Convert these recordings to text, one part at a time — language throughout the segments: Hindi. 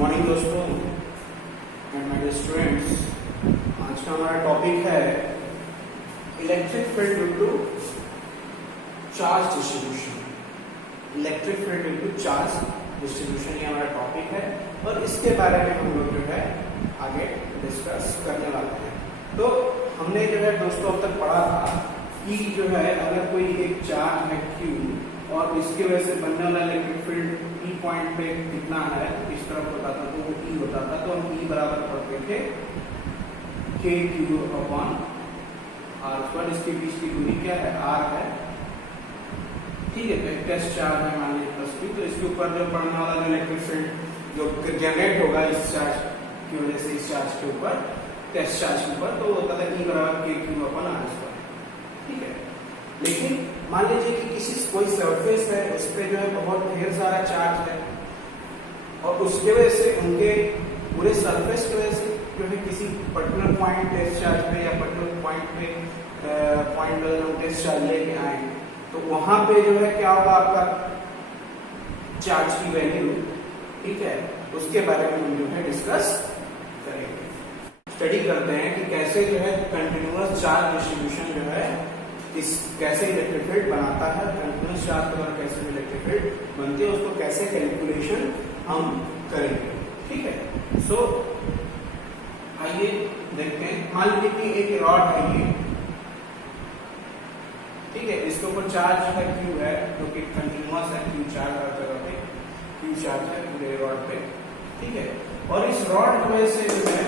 मॉर्निंग दोस्तों एंड माय डियर स्टूडेंट्स। आज का हमारा टॉपिक है electric field due to charge distribution. Electric field due to charge distribution ये हमारा टॉपिक है और इसके बारे में हम लोग जो है आगे डिस्कस करने वाले हैं। तो हमने जो है दोस्तों अब तक पढ़ा था कि जो है अगर कोई एक चार्ज है Q और इसकी वजह से बनने वाला इलेक्ट्रिक फील्ड P पॉइंट पे कितना है, इस तरफ होता था तो वो E होता था, तो हम E बराबर पढ़ते थे KQ अपॉन R²। इसके बीच की दूरी क्या है, R है। ठीक है, तो एक टेस्ट चार्ज है मान लीजिए +Q, तो इसके ऊपर जो पड़ने वाला जो इलेक्ट्रिक फील्ड जो जनरेट होगा इस चार्ज की वजह से, इस चार्ज के ऊपर, टेस्ट चार्ज के ऊपर, तो होता था E बराबर KQ अपॉन R²। ठीक है, लेकिन मान लीजिए कि किसी कोई सरफेस है, उस पर जो है बहुत ढेर सारा चार्ज है और उसके वजह से उनके पूरे सरफेस की वजह से जो है किसी पर्टिकुलर पॉइंट टेस्ट चार्ज पे या पर्टिकुलर पॉइंट पे पॉइंट टेस्ट चार्ज लेके आए, तो वहां पे जो है क्या होगा आपका चार्ज की वैल्यू। ठीक है, उसके बारे में हम जो है डिस्कस करेंगे, स्टडी करते हैं कि कैसे जो है कंटिन्यूअस चार्ज डिस्ट्रीब्यूशन जो है इस कैसे इलेक्ट्रिक फील्ड बनाता है, कंटिन्यूअस चार्ज के द्वारा कैसे इलेक्ट्रिक फील्ड बनती है, उसको कैसे कैलकुलेशन हम करेंगे। ठीक है, सो आइए देखते हैं। मान लीजिए कि एक रॉड है ये, ठीक है, इसके ऊपर चार्ज है Q है जो कि कंटिन्यूअस है, Q चार्ज हर जगह पे Q चार्ज है पूरे रॉड पे। ठीक है, और इस रॉड की वजह से जो है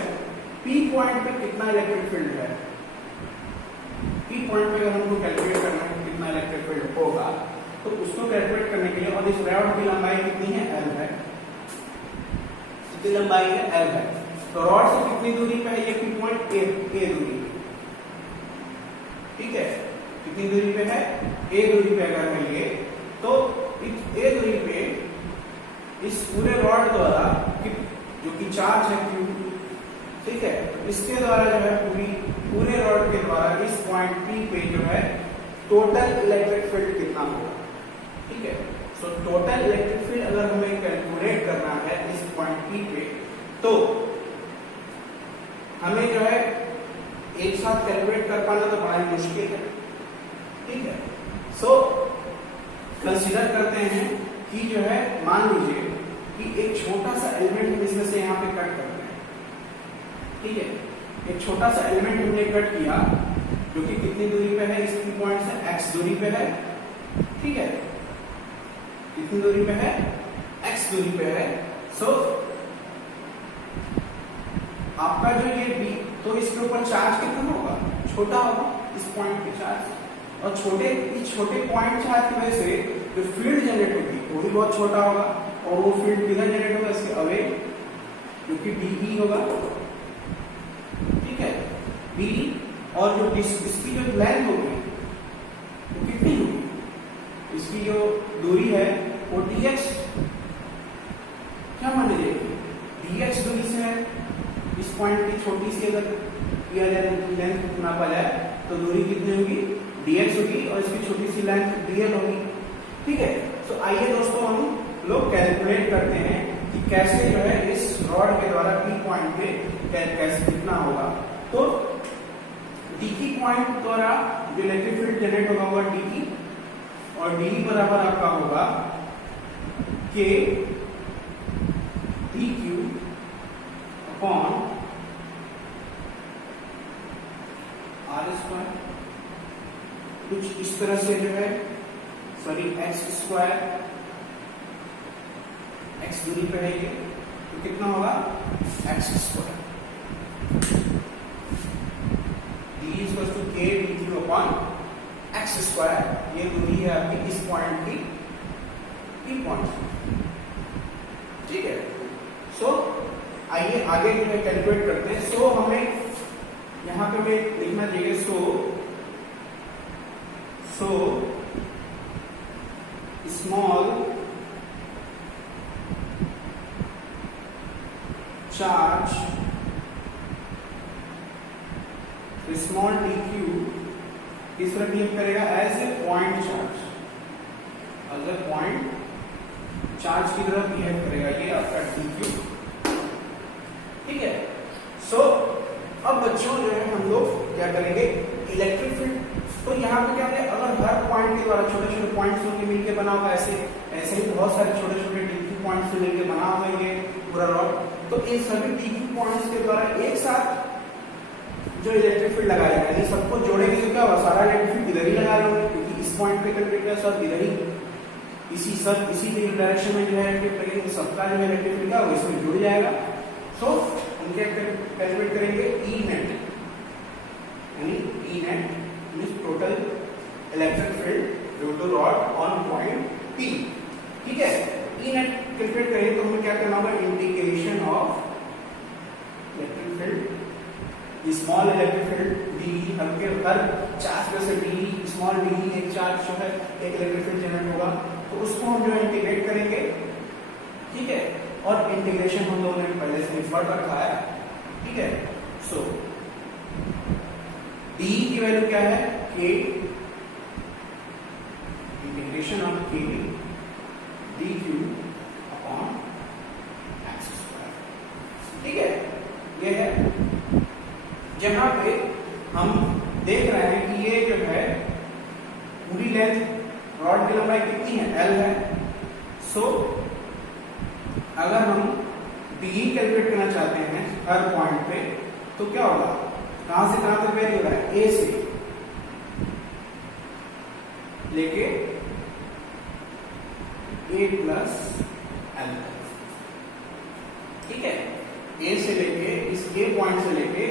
P पॉइंट पे कितना इलेक्ट्रिक फील्ड है, P पॉइंट पे अगर हमको कैलकुलेट करना है कितना इलेक्ट्रिक फील्ड होगा, तो उसको कैलकुलेट करने के लिए, और इस रॉड की लंबाई कितनी है, L है। कितनी लंबाई है, L है। तो रॉड से कितनी दूरी पे है ये P पॉइंट, A दूरी पे। ठीक है, कितनी दूरी पे है, A दूरी पे अगर है ये, तो इस A दूरी पे इस पूरे रॉड द्वारा जो कि चार्ज है Q, ठीक है, इसके द्वारा जो है पूरे रॉड के द्वारा इस पॉइंट P पे जो है टोटल इलेक्ट्रिक फील्ड कितना होगा। ठीक है, सो टोटल इलेक्ट्रिक फील्ड अगर हमें कैलकुलेट करना है इस पॉइंट P पे, तो हमें जो है एक साथ कैलकुलेट कर पाना तो बड़ा मुश्किल है। ठीक है, सो कंसीडर करते हैं कि जो है मान लीजिए कि एक छोटा सा एलिमेंट हम इसमें से यहाँ पे कट करते हैं। ठीक है, एक छोटा सा एलिमेंट हमने कट किया जो कि कितनी दूरी पे है, इस पॉइंट से x दूरी पे है। ठीक है, कितनी दूरी पे है, x दूरी पे है। सो आपका जो ये B, तो इसके ऊपर चार्ज कितना होगा, छोटा होगा इस पॉइंट पे चार्ज, और इस छोटे पॉइंट चार्ज की वजह से जो फील्ड जनरेट होगी वो भी बहुत छोटा होगा, और वो फील्ड किधर जनरेट होगा, इसके अवे, जो कि dE होगा। ठीक है, B, और जो इसकी जो लेंथ होगी वो कितनी होगी, इसकी जो दूरी है वो dx, क्या मान लीजिए dx दूरी से है, इस पॉइंट की छोटी सी अगर किया जाए लेंथ नापा जाए तो दूरी कितनी होगी, dx होगी, और इसकी छोटी सी लेंथ dl होगी। ठीक है, तो आइए दोस्तों हम लोग कैलकुलेट करते हैं कि कैसे जो है इस रॉड के द्वारा P पॉइंट पे कैसे कितना होगा। तो DE पॉइंट द्वारा जो इलेक्ट्रिक फील्ड जनरेट होगा वो DE, और DE बराबर आपका होगा K dQ अपॉन R²। कुछ इस तरह से जो है, सॉरी x², x दूरी पे है ये, तो कितना होगा x²। d = k dq upon x², ये दूरी है आपकी इस पॉइंट की P पॉइंट। ठीक है, सो आइए आगे जो है कैलकुलेट करते हैं। सो हमें यहां पे हमें लिखना चाहिए so small charge small dq किस तरह बिहेव करेगा, as a point charge, as a point charge की तरह बिहेव करेगा ये आपका dq। ठीक है। सो अब बच्चों जो है हम लोग क्या करेंगे, इलेक्ट्रिक फील्ड। तो यहाँ पे क्या है, अगर हर पॉइंट के द्वारा छोटे छोटे पॉइंट्स मिलकर बना होगा, ऐसे ही बहुत सारे छोटे छोटे डीक्यू पॉइंट्स मिलकर बना होगा ये पूरा रॉड। तो इन सभी डीक्यू पॉइंट्स के द्वारा एक साथ जो इलेक्ट्रिक फील्ड लगाया जाएगा, यानी सबको जोड़ेंगे तो क्या होगा, सारा इलेक्ट्रिक फील्ड इधर ही लगा लेंगे, क्योंकि इस पॉइंट पे कंडक्टर है सब इधर ही इसी डायरेक्शन में जो है इलेक्ट्रिक लगेंगे, सबका जो इलेक्ट्रिक फील्ड है वो इसमें जुड़ जाएगा। सो हम क्या कैलकुलेट करेंगे, ई नेट, यानी e net means total electric field due to rod on point p. ठीक है, ई नेट कैलकुलेट करेंगे तो हमें क्या करना होगा, integration of electric field, small electric field D, her charge में से डी स्मॉल डी एक चार्ज जो है एक इलेक्ट्रिक फील्ड जनरेट होगा, तो उसको हम जो इंटीग्रेट करेंगे। ठीक है, और इंटीग्रेशन हम लोगों ने पहले से पढ़ रखा है। ठीक है, सो डी की वैल्यू क्या है, के, इंटीग्रेशन ऑफ के d q upon x square. ठीक है, ये है जहां पे हम देख रहे हैं कि ये जो है पूरी लेंथ रॉड की लंबाई कितनी है, L है। सो अगर हम डी कैलकुलेट करना चाहते हैं हर पॉइंट पे, तो क्या होगा, कहां से कहां तक वेरी हो रहा है, ए से लेके ए प्लस एल। ठीक है, ए से लेके इस ए पॉइंट से लेके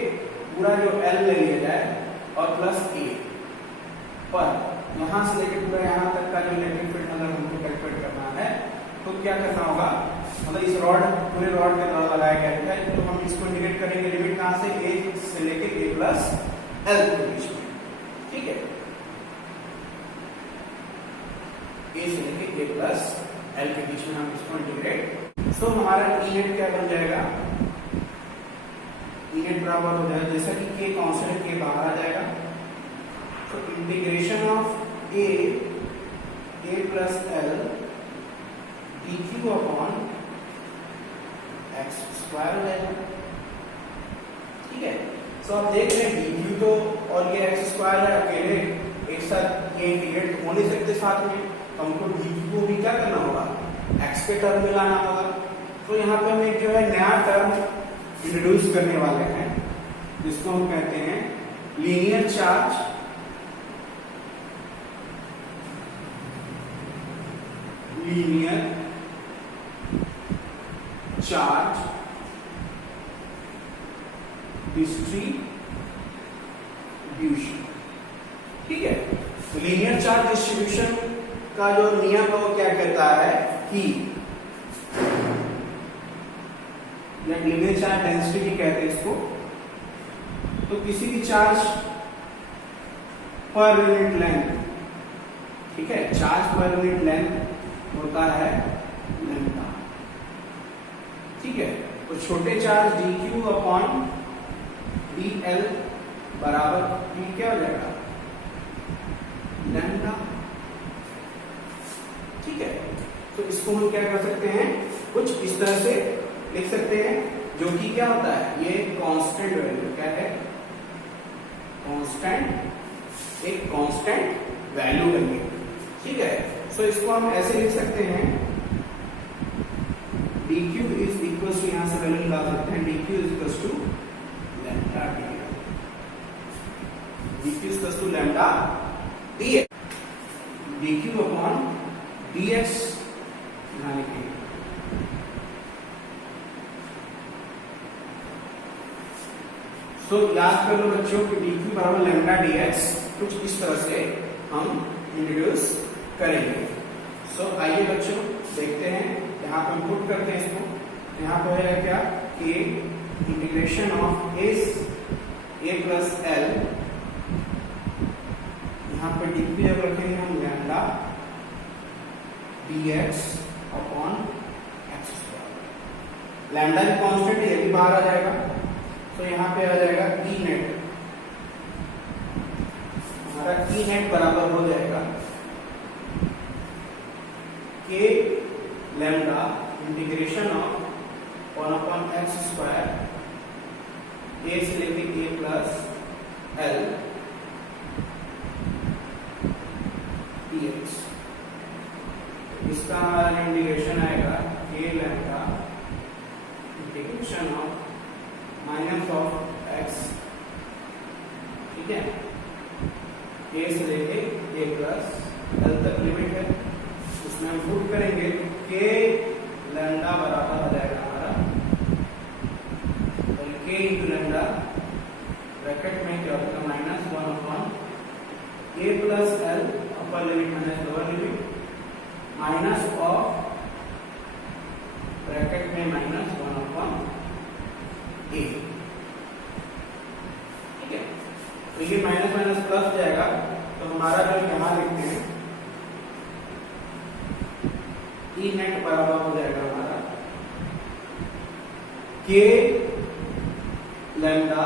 पूरा जो एल ले लिया जाए और प्लस ए पर यहां से लेके पूरा यहां तक का जो इलेक्ट्रिक फील्ड अगर हमको कैलकुलेट करना है तो क्या करना होगा, मतलब इस रॉड पूरे रॉड के द्वारा लगाया गया है, तो हम इसको इंटीग्रेट करेंगे लिमिट कहां से, ए से लेके ए प्लस एल के बीच में। ठीक है, ए से लेके ए प्लस एल के बीच में हम इसको इंटीग्रेट। सो हमारा ई नेट क्या बन जाएगा, ई नेट बराबर हो जाएगा, जैसा कि के कांस्टेंट के बाहर आ जाएगा, तो integration of A plus L D q upon x square हो जाएगा। ठीक है, तो आप देख रहे हैं डी क्यू तो और ये एक्स स्क्वायर है, अकेले एक साथ ये इंटीग्रेट हो नहीं सकते साथ में, तो हमको डी क्यू को भी क्या करना होगा, एक्स के टर्म में लाना होगा। तो यहाँ पे हम एक जो है नया टर्म इंट्रोड्यूस करने वाले हैं, जिसको हम कहते हैं लीनियर चार्ज डिस्ट्रीब्यूशन। ठीक है, तो लीनियर चार्ज डिस्ट्रीब्यूशन का जो नियम है वो क्या कहता है कि लीनियर चार्ज डेंसिटी भी कहते हैं इसको, तो किसी भी चार्ज पर यूनिट लेंथ, ठीक है, चार्ज पर यूनिट लेंथ होता है लैम्डा। ठीक है, तो छोटे charge D q upon D L बराबर डी क्या हो जाएगा, लैम्डा। ठीक है, तो इसको हम क्या कर सकते हैं, कुछ इस तरह से लिख सकते हैं, जो कि क्या होता है, ये कांस्टेंट वैल्यू क्या है, कांस्टेंट, एक कांस्टेंट वैल्यू है। ठीक है, सो इसको हम ऐसे लिख सकते हैं, dq इज इक्वल टू, यहां से वैल्यू निकाल सकते हैं, dq is equal to lambda dl, dq is equal to lambda dx, dq upon dx यहां लिखेंगे। सो याद कर लो बच्चों कि dq बराबर लैम्डा dx, कुछ इस तरह से हम इंट्रोड्यूस करेंगे। सो आइए बच्चों देखते हैं, यहाँ पे हम पुट करते हैं इसको, यहाँ पे है क्या, के integration of A plus L, यहाँ पे डीपी जब रखेंगे हम lambda dx upon x square. Lambda भी कांस्टेंट है, ये भी बाहर आ जाएगा, तो यहाँ पे आ जाएगा ई नेट, हमारा ई नेट बराबर हो जाएगा के lambda integration of 1 upon x square a से लेके ए प्लस एल dx। इसका हमारा इंटीग्रेशन आएगा के lambda integration of minus of x, ठीक है, ए से लेके ए प्लस एल तक लिमिट है, उसमें हम पुट करेंगे के लैम्डा बराबर हो जाएगा हमारा के इंटू लैम्डा ब्रैकेट में क्या होगा minus 1 upon a plus L upper limit minus lower limit minus of bracket में माइनस 1 अपॉन ए, ठीक है। तो ये माइनस माइनस प्लस जाएगा, तो हमारा जो यहाँ लिखते हैं ई नेट बराबर हो जाएगा हमारा k lambda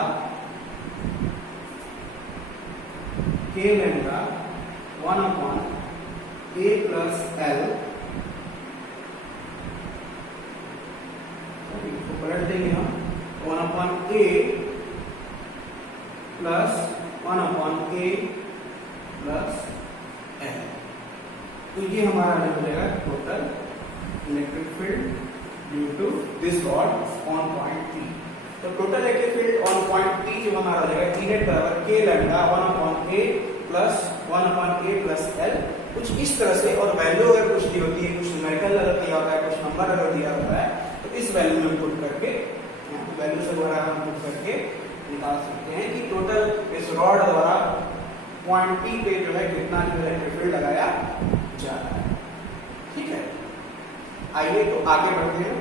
1 upon a plus l, इसको पलट देंगे हम 1 upon a plus 1 upon a plus l. तो ये हमारा हो जाएगा total electric field due to this rod on point P। तो total electric field on point P जो हमारा हो जाएगा E नेट बराबर k lambda 1 upon a plus 1 upon a plus l, कुछ इस तरह से। और वैल्यू अगर कुछ दी होती है, कुछ न्यूमेरिकल अगर दिया होता है, कुछ नंबर अगर दिया होता है, तो इस वैल्यू में पुट करके वैल्यू से द्वारा हम पुट करके निकाल सकते हैं कि टोटल इस रॉड द्वारा पॉइंट P पे जो है कितना जो है फील्ड लगाया जा रहा है, ठीक है। आइए तो आगे बढ़ते हैं।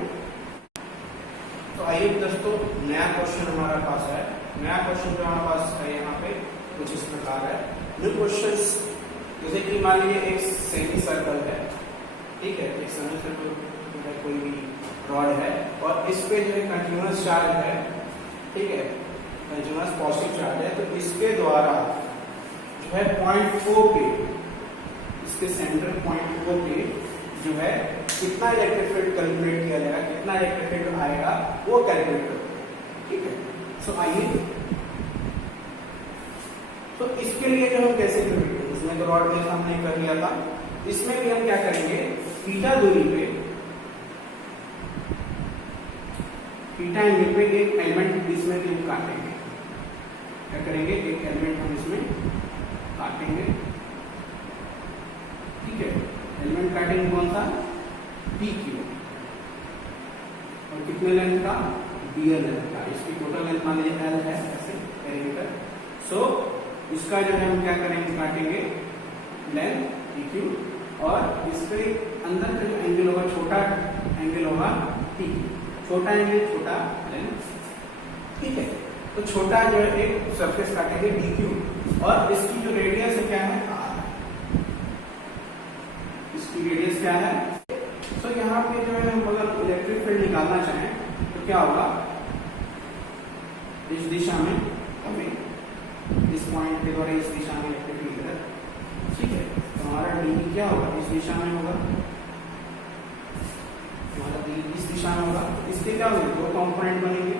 तो आइए दोस्तों, नया क्वेश्चन हमारे पास है। नया क्वेश्चन जो हमारे पास है यहाँ पे कुछ इस प्रकार है। न्यू क्वेश्चंस, जैसे कि मान लीजिए एक सेमी सर्कल है, ठीक है, एक सेमी सर्कल है, कोई भी रॉड है और इस पे जो है कंटिन्यूअस चार्ज है, ठीक है, कंटिन्यूअस पॉजिटिव चार्ज है। तो इसके द्वारा जो है पॉइंट O पे, इसके सेंटर पॉइंट O पे जो है कितना इलेक्ट्रिक फील्ड कैलकुलेट किया जाएगा, कितना इलेक्ट्रिक फील्ड आएगा वो कैलकुलेट करो, ठीक है। सो आइए, तो इसके लिए जो हम कैसे करेंगे, इसमें तो रॉड में हमने कर लिया था, इसमें भी हम क्या करेंगे, थीटा दूरी पे, थीटा एंगल पे एक एलिमेंट इसमें भी काटेंगे। क्या करेंगे, एक एलिमेंट हम इसमें काटेंगे, ठीक है। एलिमेंट काटेंगे कौन सा, PQ, और कितने लेंथ का, DL लेंथ का। इसकी टोटल लेंथ मान लीजिए L है, ऐसे पेरीमीटर। सो इसका जो है हम क्या करेंगे, काटेंगे लेंथ PQ, और इसके अंदर का जो एंगल होगा, छोटा एंगल होगा PQ, छोटा एंगल छोटा लेंथ, ठीक है। तो छोटा जो है एक सरफेस काटेंगे DQ, और इसकी जो रेडियस है क्या है, R, इसकी रेडियस क्या है। तो यहाँ पे जो है हम अगर इलेक्ट्रिक फील्ड निकालना चाहें तो क्या होगा, इस दिशा में हमें इस पॉइंट के द्वारा इस दिशा में इलेक्ट्रिक फील्ड है, ठीक है। तो हमारा D क्या होगा, इस दिशा में होगा, हमारा D इस दिशा में होगा। इसके क्या होंगे, दो कंपोनेंट बनेंगे,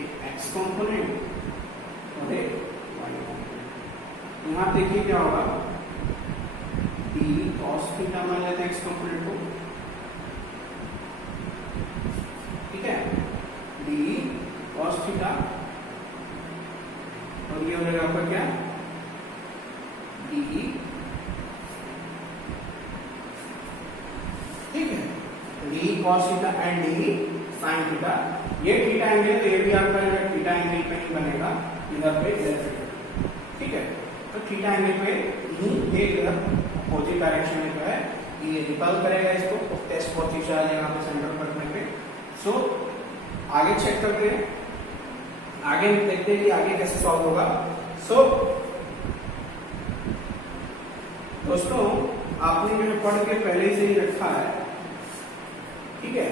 एक x कंपोनेंट और एक y कंपोनेंट। यहाँ देखिए क्या होगा, d cos थीटा मान लेते हैं x कंपोनेंट को, ठीक है, d cos थीटा, और ये हो जाएगा आपका क्या, d, ठीक है, d cos theta and d sin theta. ये थीटा एंगल, तो ये भी आपका थीटा एंगल पे ही बनेगा, इधर पे इधर, ठीक है। तो थीटा एंगल पे ही ये इधर अपोजिट डायरेक्शन में जो है ये रिपल करेगा इसको, तो टेस्ट पोजीशन आ जाएगा यहाँ पे सेंटर रखने पे। सो आगे चेक करते हैं, आगे देखते हैं कि आगे कैसे सॉल्व होगा। सो दोस्तों, आपने जो पढ़ के पहले से ही रखा है, ठीक है,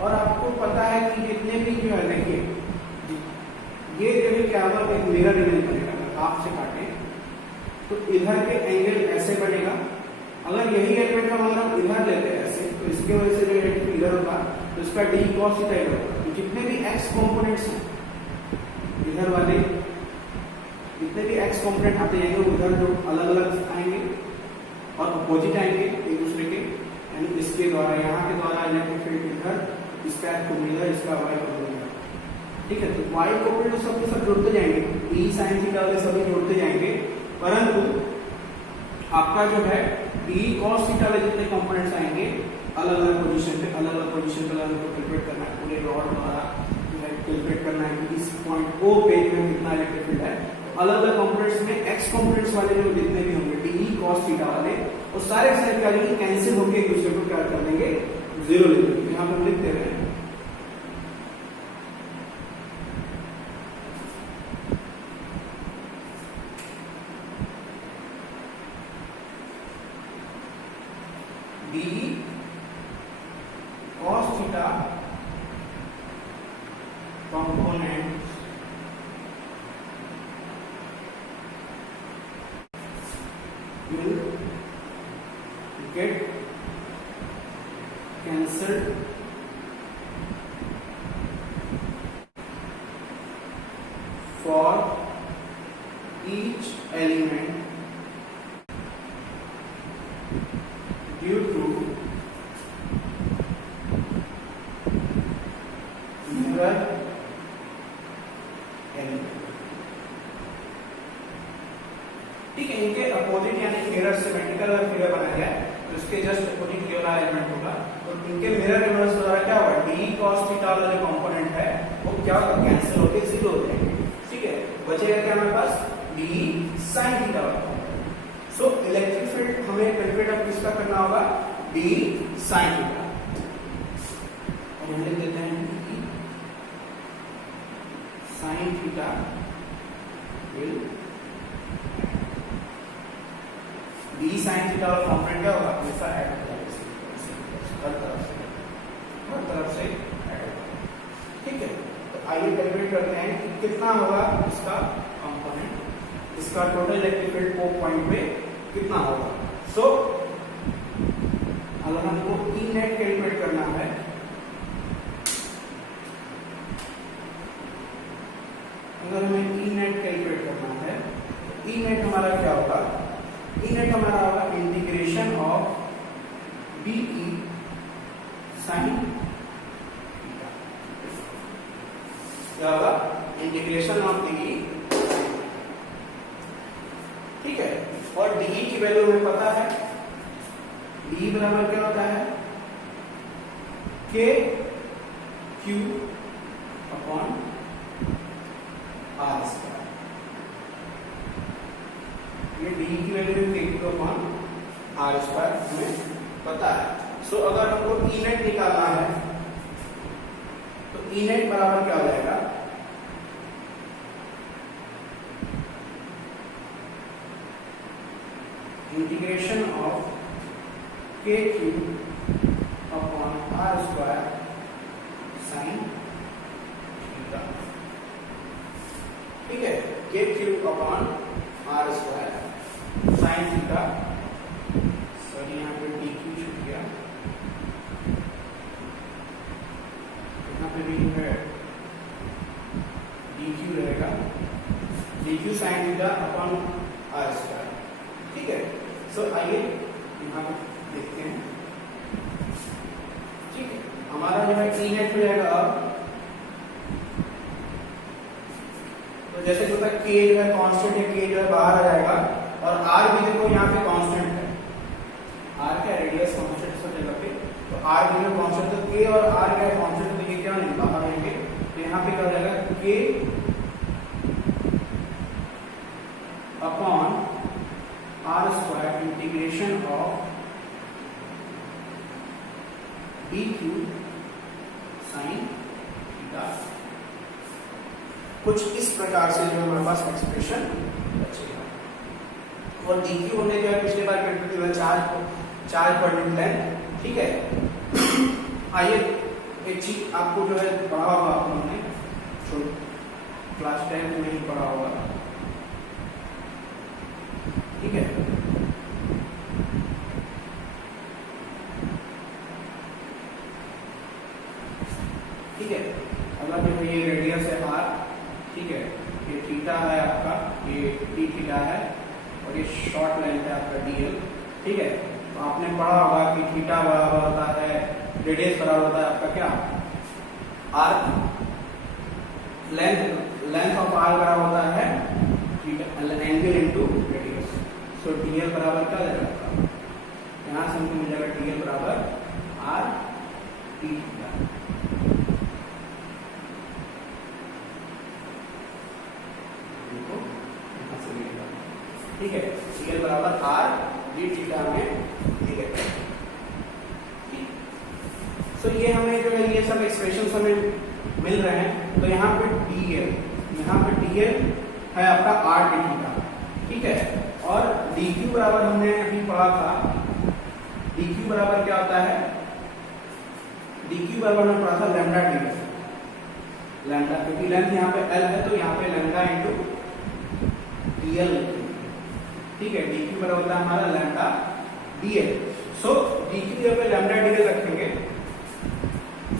और आपको पता है कि जितने भी जो है, देखिए ये जो है क्या होगा, एक मिरर इमेज बनेगा। आप से काटे तो इधर के एंगल ऐसे बनेगा, अगर यही एलिमेंट हम इधर लेते हैं ऐसे, तो इसके वजह से जो है इधर होगा तो इसका डी कॉस थीटा होगा। तो जितने भी एक्स कंपोनेंट्स हैं इधर वाले, जितने भी एक्स कंपोनेंट आते जाएंगे वो इधर जो अलग अलग आएंगे और अपोजिट आएंगे एक दूसरे के, यानी इसके द्वारा यहाँ के द्वारा इलेक्ट्रिक फील्ड इधर, इसका को मिलेगा, इसका वाई को मिलेगा। ठीक है, तो वाई को तो सब के सब जोड़ते जाएंगे, ई साइन थीटा वाले सभी जोड़ते जाएंगे, परंतु आपका जो है डी कॉस थीटा वाले जितने कंपोनेंट्स आएंगे अलग अलग पोजीशन पे कैलकुलेट करना है, पूरे रॉड द्वारा कैलकुलेट करना है कि इस पॉइंट ओ पे में कितना इलेक्ट्रिक फील्ड है। तो अलग अलग कंपोनेंट्स में एक्स कंपोनेंट्स वाले जो जितने भी होंगे डी कॉस थीटा वाले, वो सारे क्या करेंगे, कैंसिल होकर एक दूसरे को क्या कर देंगे, जीरो ले लेंगे। यहाँ पे हम लिख दे रहे हैं D cos theta components will get cancelled for each element due to mirror element। ठीक है, इनके अपोजिट यानी मिरर सिमेट्रिकल और फिगर बनाया गया है, तो इसके जस्ट अपोजिट ये वाला एलिमेंट होगा, तो इनके मिरर इमेज द्वारा क्या होगा, डी cos थीटा वाला जो कंपोनेंट है वो क्या होगा, कैंसिल होकर जीरो हो जाएंगे। ठीक है, बचेगा क्या हमारे पास, डी sin थीटा वाला। सो इलेक्ट्रिक फील्ड हमें कैलकुलेट अब किसका करना होगा, डी sin थीटा, और हम लिख देते हैं sin theta will D sin theta और कंपोनेंट क्या होगा, हमेशा ऐड होगा हर तरफ से ऐड होगा। ठीक है, तो आइए कैलकुलेट करते हैं कि कितना होगा इसका कंपोनेंट, इसका टोटल इलेक्ट्रिक फील्ड को पॉइंट पे कितना होगा। सो अगर हमको ई नेट कैलकुलेट करना है, अगर हमें ई नेट कैलकुलेट करना है, ई नेट हमारा क्या होगा, ई नेट हमारा होगा integration of D E sine theta, क्या होगा, इंटीग्रेशन ऑफ डी ई। ठीक है, और डी ई की वैल्यू हमें पता है, डी बराबर क्या होता है, k q upon are square. ये डी की वैल्यू के क्यू अपॉन आर स्क्वायर हमें पता है। सो अगर हमको ई नेट निकालना है तो ई नेट बराबर क्या हो जाएगा, integration of k q upon are square sine theta. ठीक है, k q upon are square sine theta, sorry यहाँ पे डी क्यू छूट गया, यहाँ पे भी है डी क्यू रहेगा, d q sine theta upon are square. ठीक है, सो आइए यहाँ पे देखते हैं। ठीक है, हमारा जो है ई नेट हो जाएगा अब, तो जैसे जो है के जो है कांस्टेंट है, के जो है बाहर आ जाएगा, और आर भी देखो यहाँ पे कांस्टेंट है, आर क्या रेडियस कांस्टेंट सब जगह पे, तो आर भी कांस्टेंट, तो के और आर क्या कांस्टेंट, तो ये क्या नहीं बाहर आएंगे, तो यहाँ पे क्या हो जाएगा, k upon are square integration of d q sine theta. कुछ इस प्रकार से जो हमारे पास एक्सप्रेशन बचेगा, और डी क्यू हमने जो है पिछले बार कैलकुलेट किया चार्ज पर यूनिट लेंथ। ठीक है, आइए एक चीज आपको जो है पढ़ा होगा आप लोगों ने क्लास 10 में ही पढ़ा होगा। ठीक है, ठीक है। अगला जो है ये रेडियस है r, ठीक है, ये थीटा है आपका, ये डी थीटा है, और ये शॉर्ट लेंथ है आपका dl, ठीक है। तो आपने पढ़ा होगा कि थीटा बराबर होता है, रेडियस बराबर होता है आपका क्या, आर्क, लेंथ ऑफ आर्क बराबर होता है एंगल इनटू रेडियस। सो dl बराबर क्या हो जाएगा, यहाँ से हमको मिल जाएगा dl बराबर r d थीटा। ठीक है, dl बराबर r d थीटा में, ठीक है। सो ये हमें जो है ये सब एक्सप्रेशन हमें मिल रहे हैं। तो यहाँ पे dl है आपका r d थीटा, ठीक है। और dq बराबर हमने अभी पढ़ा था, dq बराबर क्या होता है, dq बराबर हमने पढ़ा था लैम्डा ds, लैम्डा क्योंकि लेंथ यहाँ पे l है तो यहाँ पे लैम्डा इंटू dl, ठीक है। dq बराबर होता है हमारा लैम्डा dl। सो dq जब पे लैम्डा dl रखेंगे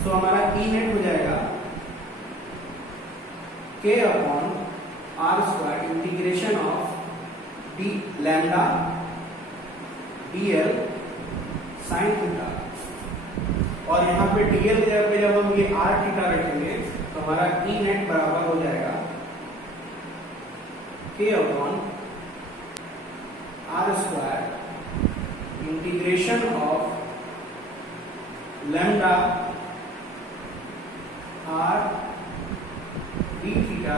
तो हमारा E नेट हो जाएगा k upon r square integration of d lambda dl sine theta, और यहाँ पे dl की जगह पे जब हम ये r थीटा रखेंगे तो हमारा E नेट बराबर हो जाएगा k upon r square integration of lambda r d theta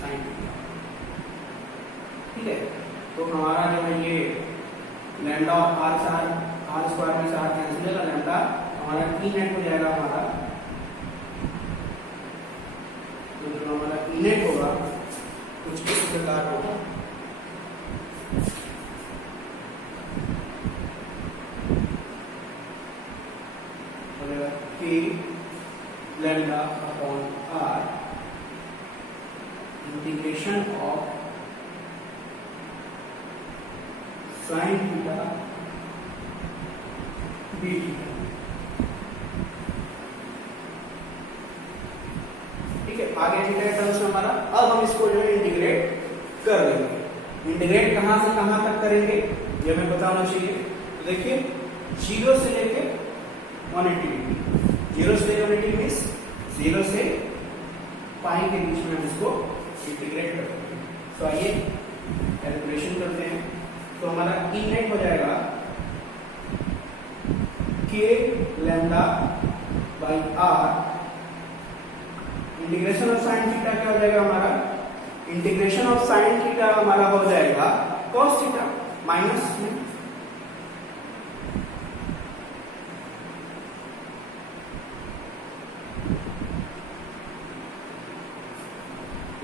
sine theta, ठीक है। तो हमारा जो है ये लैम्डा और r स्क्वायर में से r कैंसिल हो जाएगा, लैम्डा हमारा E नेट हो जाएगा हमारा। तो जो हमारा E नेट होगा कुछ इस प्रकार होगा, k lambda upon r integration of sine theta d theta, ठीक है। आगे इंटीग्रेट टर्म्स में हमारा, अब हम इसको जो है इंटीग्रेट कर लेंगे। इंटीग्रेट कहां से कहां तक करेंगे ये हमें बताना चाहिए। तो देखिए 0 से लेके 180 डिग्री, 0 से 180 मीन्स 0 से पाई के बीच में हम इसको इंटीग्रेट करते हैं। तो आइए कैलकुलेशन करते हैं। तो हमारा E नेट हो जाएगा k lambda by r integration of sine theta क्या हो जाएगा हमारा, इंटीग्रेशन ऑफ साइन थीटा हमारा हो जाएगा cos थीटा माइनस में,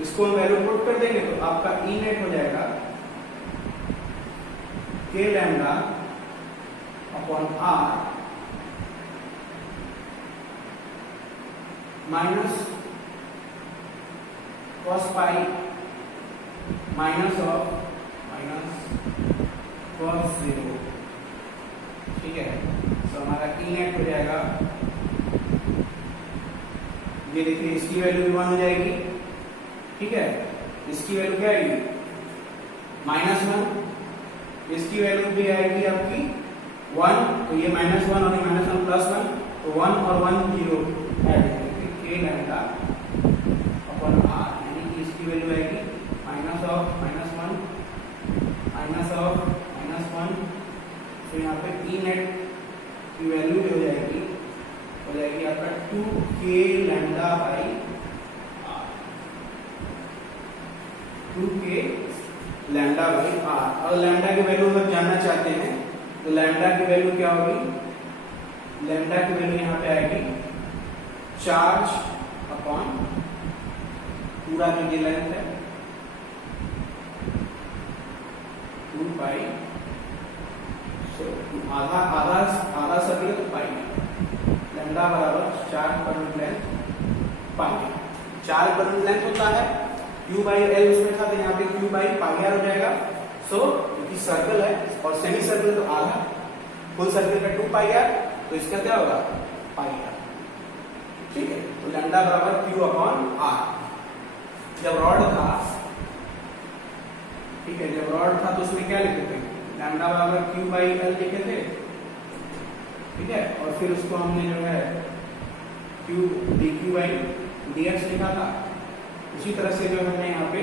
इसको वैल्यू पुट कर देंगे तो आपका E नेट हो जाएगा k lambda upon r minus cos pi minus of cos 0, ठीक है। तो हमारा E नेट हो जाएगा, ये देखिए इसकी वैल्यू भी 1 हो जाएगी, ठीक है। इसकी वैल्यू क्या आएगी -1, इसकी वैल्यू भी आएगी आपकी 1, तो ये -1 और ये -1 +1, तो 1 और 1 0 ऐड करके k लैम्डा अपॉन r, यानी कि इसकी वैल्यू आएगी -1, तो यहाँ पे E नेट की वैल्यू हो जाएगी आपका 2k lambda by r, 2k lambda by r। और लैम्डा की वैल्यू अगर जानना चाहते हैं तो लैम्डा की वैल्यू क्या होगी, लैम्डा की वैल्यू यहाँ पे आएगी चार्ज अपॉन पूरा जो ये लेंथ है 2 पाई, आधा सर्कल तो पाई, लैम्डा बराबर 4 पर लेंथ पाई, 4 पर लेंथ होता है, Q बाई L उसमें था तो यहाँ पे Q बाई पाई आर हो जाएगा। सो क्योंकि सर्कल है और सेमी सर्कल तो आधा, फुल सर्कल का 2 पाई आर, तो इसका क्या होगा पाई आर, ठीक है, तो लैम्डा बराबर क्यू अपॉन आर। जब रॉड था, ठीक है, जब रॉड था तो उसमें क्या लिखे थे, लैम्डा बराबर क्यू बाई एल लिखे थे, ठीक है, और फिर उसको हमने जो है Q D Q by D x लिखा था। उसी तरह से जो हमने यहाँ पे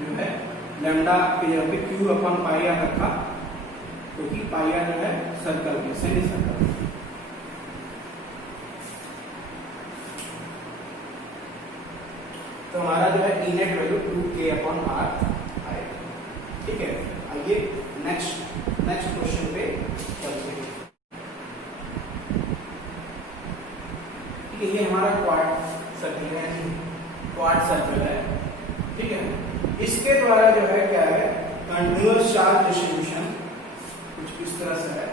जो है लैम्डा की जगह पे क्यू अपॉन पाई आर रखा, क्योंकि पाई आर जो है सर्कल में, सेमी सर्कल में। तो हमारा जो है इनेट वैल्यू 2k अपॉन आर आएगा। ठीक है, आइए नेक्स्ट क्वेश्चन पे चलते हैं। ठीक है, ये हमारा क्वाड सर्कल है, क्वाड सर्कल है। ठीक है, इसके द्वारा जो है क्या है, कंटिन्यूअस चार्ज डिस्ट्रीब्यूशन कुछ इस तरह से है।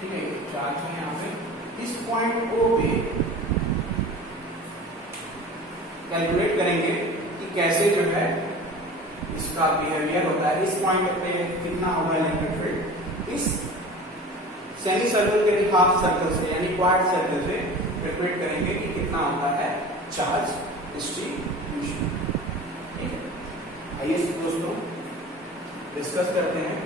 ठीक है, चार्ज है यहाँ पे, इस पॉइंट O पे कैलकुलेट करेंगे कि कैसे जो है इसका बिहेवियर होता है। इस पॉइंट पे कितना होगा इलेक्ट्रिक फील्ड, इस सेमी सर्कल के हाफ सर्कल से यानी क्वाड सर्कल से कैलकुलेट करेंगे कि कितना होता है चार्ज डिस्ट्रीब्यूशन। ठीक है, आइए दोस्तों डिस्कस करते हैं।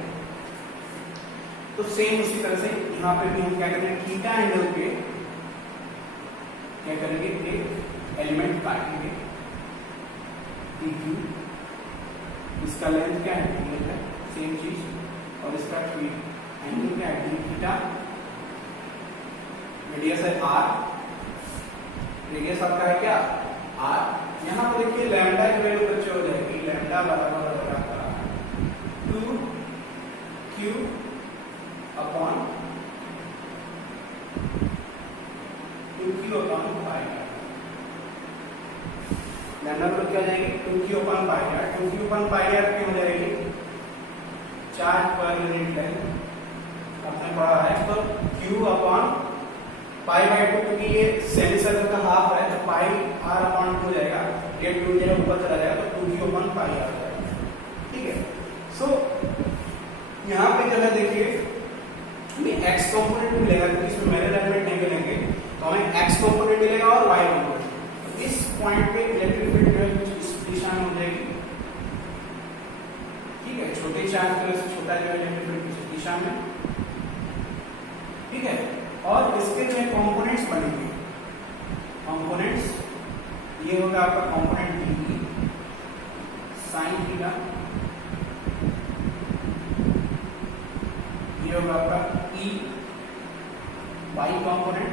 तो सेम उसी तरह से यहाँ पे भी हम क्या करेंगे, थीटा एंगल पे क्या करेंगे, एक एलिमेंट काटेंगे PQ, इसका लेंथ क्या है, एंगल है, सेम चीज, और इसका एंगल क्या है, d थीटा, रेडियस है r, रेडियस आपका है क्या r। यहाँ पर देखिए लैम्डा की वैल्यू बच्चे हो जाएगी, लैम्डा बराबर हो जाएगा 2q upon 2q upon pi r. Lambda पर क्या जाएगी, 2q upon pi r. 2q upon pi r क्यों हो जाएगी, चार्ज पर यूनिट लेंथ आपने पढ़ा है, तो q अपॉन पाई बाई 2, क्योंकि ये सेमी सर्कल का हाफ है तो पाई आर अपॉन 2 जाएगा, ये 2 जगह ऊपर चला जाएगा तो 2q अपॉन पाई आर जाएगा। ठीक है, सो यहाँ पे जो है देखिए हमें x कंपोनेंट मिलेगा, क्योंकि इसमें मेरे एलिमेंट नहीं मिलेंगे, तो हमें x कंपोनेंट मिलेगा और y कंपोनेंट। तो इस पॉइंट पे इलेक्ट्रिक फील्ड जो है इस दिशा में हो जाएगी। ठीक है, छोटे चार्ज की वजह से छोटा जो है इलेक्ट्रिक फील्ड इस दिशा में। ठीक है, और इसके जो कंपोनेंट्स बनेंगे, कंपोनेंट्स ये होगा आपका कंपोनेंट d साइन थीटा, ये होगा आपका E y component,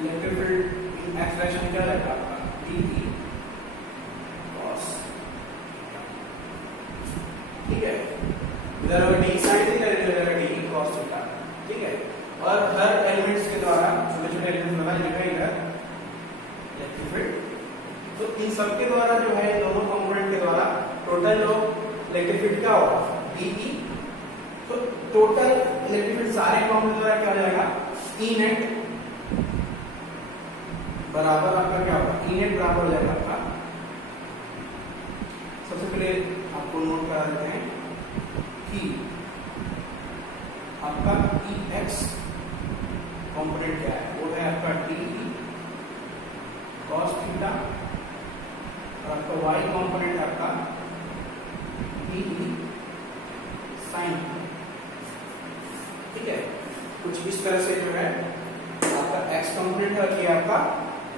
electric field इन एक्सप्रेशन क्या रहेगा आपका dE cos। ठीक है, इधर होगा d sin थीटा, इधर d cos थीटा। ठीक है, और हर एलिमेंट्स के द्वारा छोटे छोटे एलिमेंट्स लगा जाएगा इधर इलेक्ट्रिक फील्ड। तो इन सबके द्वारा जो है दोनों कंपोनेंट के द्वारा टोटल जो इलेक्ट्रिक फील्ड क्या होगा dE। तो टोटल इलेक्ट्रिक फील्ड सारे कंपोनेंट द्वारा क्या हो जाएगा, E नेट बराबर आपका क्या होगा, E नेट बराबर हो जाएगा आपका, सबसे पहले आपको नोट करा देते हैं कि आपका EX कंपोनेंट क्या है, वो है आपका dE cos थीटा, और आपका Y कंपोनेंट आपका dE sin। ठीक है, कुछ इस तरह से जो है आपका x कंपोनेंट है, ये आपका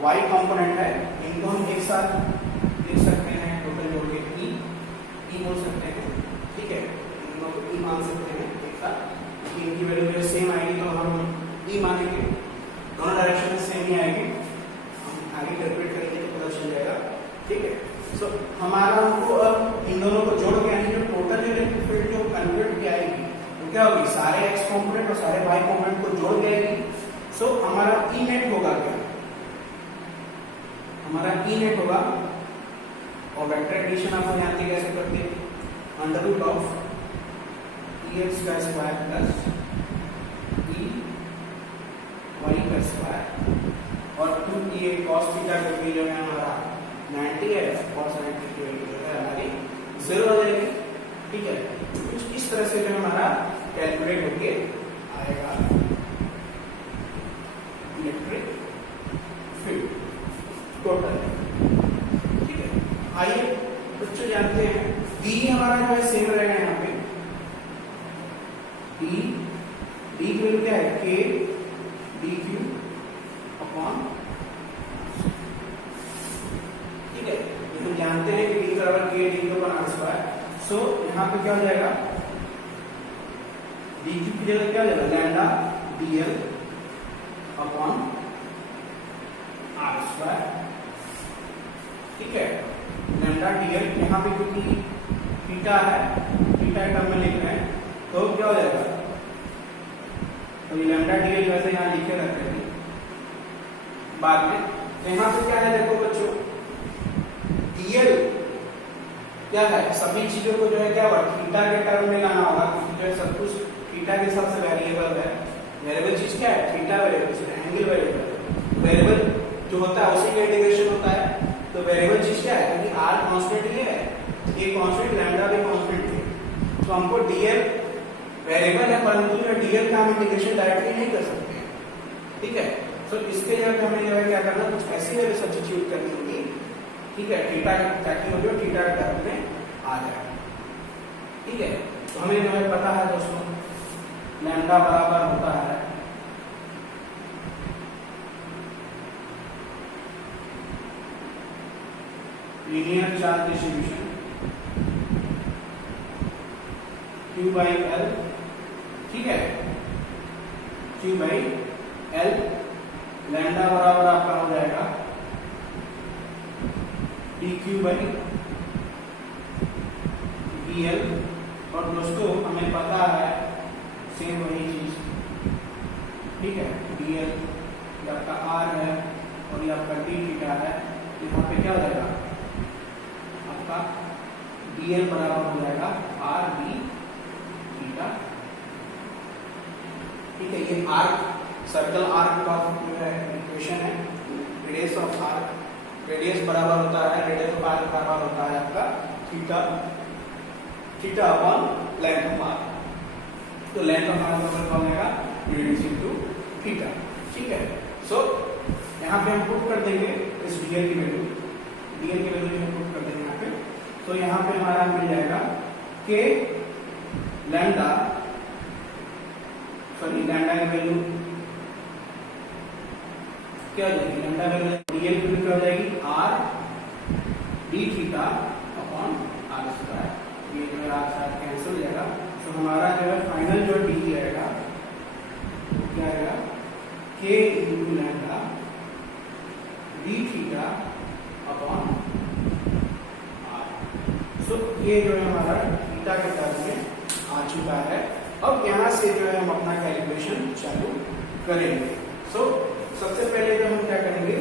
y कंपोनेंट है, इनको हम एक साथ लिख सकते हैं, टोटल जोड़ के E बोल सकते हैं। ठीक है, इनको E मान सकते हैं एक साथ, क्योंकि इनकी वैल्यू जो सेम आएगी तो हम E मानेंगे, दोनों डायरेक्शन में सेम ही आएगी, हम आगे कैलकुलेट करेंगे तो पता चल जाएगा। ठीक है, सो हमारा हमको अब इन दोनों को जोड़ के यानी जो टोटल इलेक्ट्रिक फील्ड जो कन्वर्ट की आएगी वो क्या होगी, सारे x कंपोनेंट और सारे y कंपोनेंट को जोड़ के आएगी। सो हमारा E नेट होगा क्या, हमारा E नेट होगा, और वेक्टर एडिशन आप जानते कैसे करते हैं, अंडर रूट ऑफ EX का स्क्वायर प्लस EY का स्क्वायर और 2EA cos थीटा, क्योंकि जो है हमारा 90 है, cos 90 की वैल्यू जो है हमारी 0 हो जाएगी। ठीक है, कुछ इस तरह से जो हमारा कैलकुलेट होके आएगा इलेक्ट्रिक फील्ड टोटल। ठीक है, आइए बच्चों जानते हैं डी हमारा जो है सेम रहेगा यहाँ पे। डी की वैल्यू क्या है, के डी क्यू अपॉन, ठीक है, हम जानते हैं कि डी बराबर k d q upon are square. So यहाँ पे क्या हो जाएगा, डी क्यू की जगह क्या हो जाएगा, lambda d l upon are square. ठीक है, लैम्डा डी एल यहाँ पे क्योंकि थीटा है, थीटा टर्म में लिख रहे हैं तो क्या हो जाएगा, तो ये लैम्डा डी एल वैसे यहाँ लिखे रखते हैं बाद में। तो यहाँ पे क्या है, देखो बच्चों, डी एल क्या है, सभी चीजों को जो है क्या हुआ, थीटा के टर्म में लाना होगा, क्योंकि जो है सब कुछ थीटा के हिसाब से वेरिएबल है। वेरिएबल चीज क्या है, theta variable, angle variable. Variable जो होता है उसी का इंटीग्रेशन होता है। तो वेरिएबल चीज क्या है, क्योंकि आर कांस्टेंट ही है, ये कांस्टेंट, लैम्डा भी कांस्टेंट है, तो हमको डीएल वेरिएबल है, परंतु जो डीएल का हम इंटीग्रेशन डायरेक्टली नहीं कर सकते हैं। ठीक है, तो इसके लिए हमें जो है क्या करना, कुछ ऐसी वैल्यू सब्स्टिट्यूट करनी होगी। ठीक है, थीटा ताकि हो जो थीटा के टर्म में आ जाए। ठीक है, तो हमें जो है पता है दोस्तों, लैम्डा बराबर होता है linear charge distribution Q by L। ठीक है, Q by L, लैम्डा बराबर आपका हो जाएगा dq by dl। और दोस्तों हमें पता है सेम वही चीज, ठीक है, dl ये आपका r है और ये आपका d थीटा है। यहाँ पे क्या हो जाएगा आपका dl बराबर हो जाएगा r d थीटा। ठीक है, ये आर्क, सर्कल आर्क का जो है इक्वेशन है, रेडियस ऑफ आर्क, रेडियस बराबर होता है, रेडियस ऑफ आर्क बराबर होता है आपका theta, theta upon length of arc. तो लेंथ ऑफ आर्क बराबर कौन आएगा, रेडियस इनटू थीटा। ठीक है, सो यहाँ पे हम पुट कर देंगे इस डीएल की वैल्यू, डीएल की वैल्यू हम पुट कर देंगे यहाँ पे। तो यहाँ पे हमारा मिल जाएगा के लैम्डा, सॉरी लैम्डा की वैल्यू क्या हो जाएगी, लैम्डा वैल्यू डीएल की वैल्यू क्या हो जाएगी, r D theta upon are square. ये जो है आर स्क्वायर कैंसिल हो जाएगा। तो हमारा जो है फाइनल जो डी आएगा वो क्या आएगा, k into lambda D theta upon r. So ये जो है हमारा थीटा के टर्म में आ चुका है। अब यहाँ से जो है हम अपना कैलकुलेशन चालू करेंगे। सो सबसे पहले जो हम क्या करेंगे,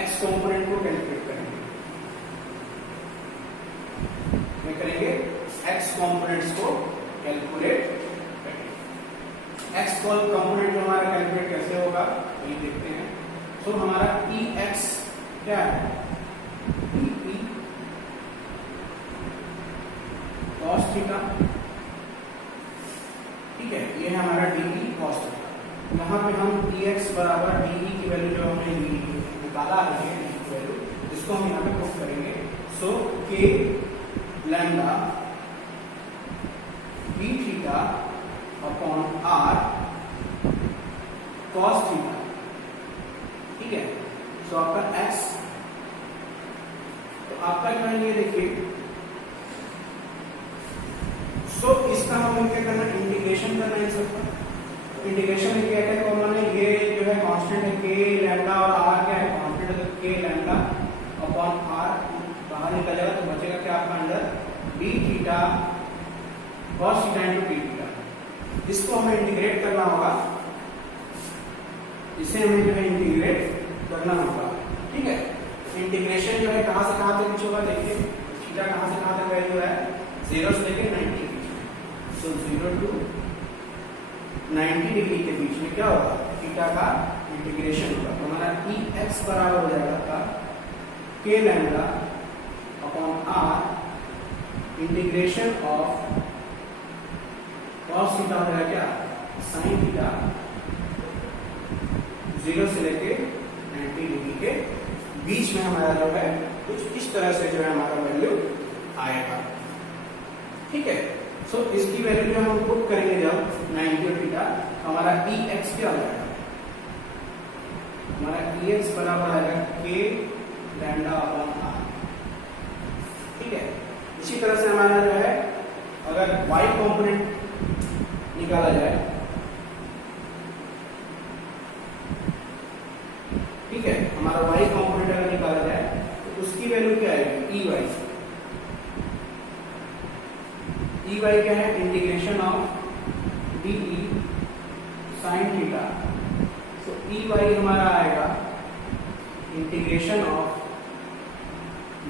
एक्स कंपोनेंट को कैलकुलेट करेंगे। क्या करेंगे, एक्स कंपोनेंट्स को कैलकुलेट करेंगे। एक्स कंपोनेंट जो हमारा कैलकुलेट कैसे होगा ये देखते हैं। तो हमारा ई एक्स क्या है, ई कॉस थीटा। ठीक है, ये है हमारा डी कॉस थीटा। यहाँ पे हम dx बराबर डी की वैल्यू जो हमने निकाला है वैल्यू, इसको हम यहाँ पे पुट करेंगे। So k lambda D theta upon r cos theta. ठीक है, सो आपका x, तो आपका जो है ये देखिए, सो इसका हमें क्या करना, इंटीग्रेशन करना है सबका। इंटीग्रेशन में क्या है, कॉमन है, ये जो है कांस्टेंट है के लैम्डा और आर क्या है कांस्टेंट है, तो के लैम्डा अपॉन आर बाहर निकल जाएगा, तो बचेगा क्या आपका अंदर D theta cos theta into D theta. इसको हमें इंटीग्रेट करना होगा, इसे हमें जो है इंटीग्रेट करना होगा। ठीक है, इंटीग्रेशन जो है कहां से कहां तक होगा, देखिए थीटा कहां से कहां तक वैल्यू है, 0 से लेकर 90। सो 0 टू 90 डिग्री के बीच में क्या होगा, थीटा का इंटीग्रेशन होगा। तो हमारा ई एक्स बराबर हो जाएगा आपका k lambda upon r integration of cos theta हो जाएगा क्या, साइन थीटा 0 से लेके 90 डिग्री के बीच में हमारा जो है कुछ इस तरह से जो है हमारा वैल्यू आएगा। ठीक है, सो इसकी वैल्यू जो हम पुट करेंगे जब 90 और थीटा, हमारा Ex क्या हो जाएगा, हमारा Ex बराबर आएगा k लैम्डा अपॉन r। ठीक है, इसी तरह से हमारा जो है अगर y कंपोनेंट निकाला जाए, ठीक है, हमारा y कंपोनेंट अगर निकाला जाए तो उसकी वैल्यू क्या आएगी, Ey क्या है, integration of dE sine theta. तो Ey हमारा आएगा इंटीग्रेशन ऑफ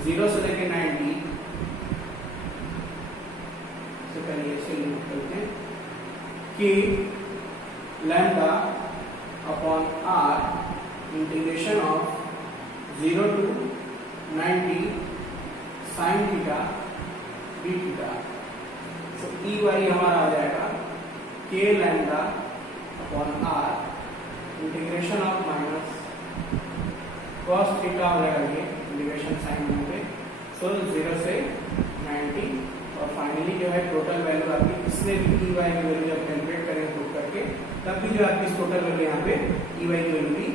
0 से लेके 90, तो पहले इसे लिख करते हैं कि lambda upon r integration of 0 to 90 sine theta d theta. तो Ey हमारा आ जाएगा k lambda upon r integration of minus cos theta हो जाएगा, ये इंटीग्रेशन साइन होंगे, सो 0 से 90, और फाइनली जो है टोटल वैल्यू आपकी इसमें भी Ey की वैल्यू जब कैलकुलेट करेंगे पुट करके, तब भी जो आपकी टोटल वैल्यू यहाँ पे Ey की वैल्यू भी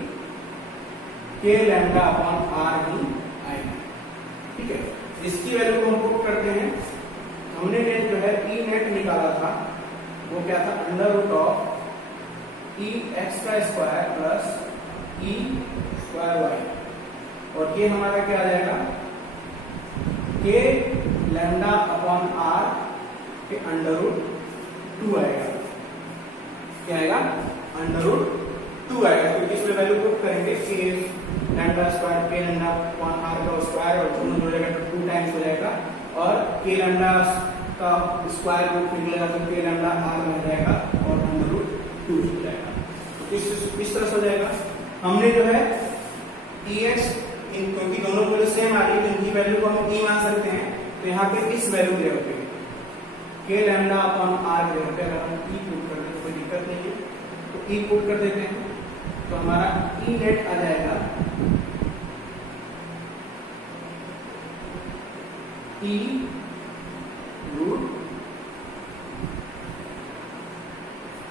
k लैम्डा अपॉन r ही आएगी। ठीक है, इसकी वैल्यू को हम पुट करते हैं। हमने ने जो है ई नेट निकाला था, वो क्या था, under root of e x का square plus e square y, और ये हमारा क्या आ जाएगा, के लैम्डा अपॉन आर के अंडर रूट 2 आएगा। क्या आएगा, अंडर रूट 2 आएगा, क्योंकि इसमें वैल्यू पुट करेंगे के लैम्डा स्क्वायर के लैम्डा अपॉन आर का स्क्वायर, और दोनों जोड़ जाएगा तो 2 टाइम्स हो जाएगा, और के लैम्डा का स्क्वायर रूट निकलेगा तो के लैम्डा आर हो जाएगा और अंडर रूट 2 हो जाएगा। तो इस तरह से हो जाएगा। हमने जो है Ex, क्योंकि दोनों वैल्यू सेम आ रही है तो इनकी वैल्यू को हम E मान सकते हैं, तो यहाँ पे इस वैल्यू की जगह पे के लैम्डा अपॉन आर की जगह पे अगर हम E पुट कर दें तो कोई दिक्कत नहीं है, तो E पुट कर देते हैं, तो हमारा E नेट आ जाएगा E रूट,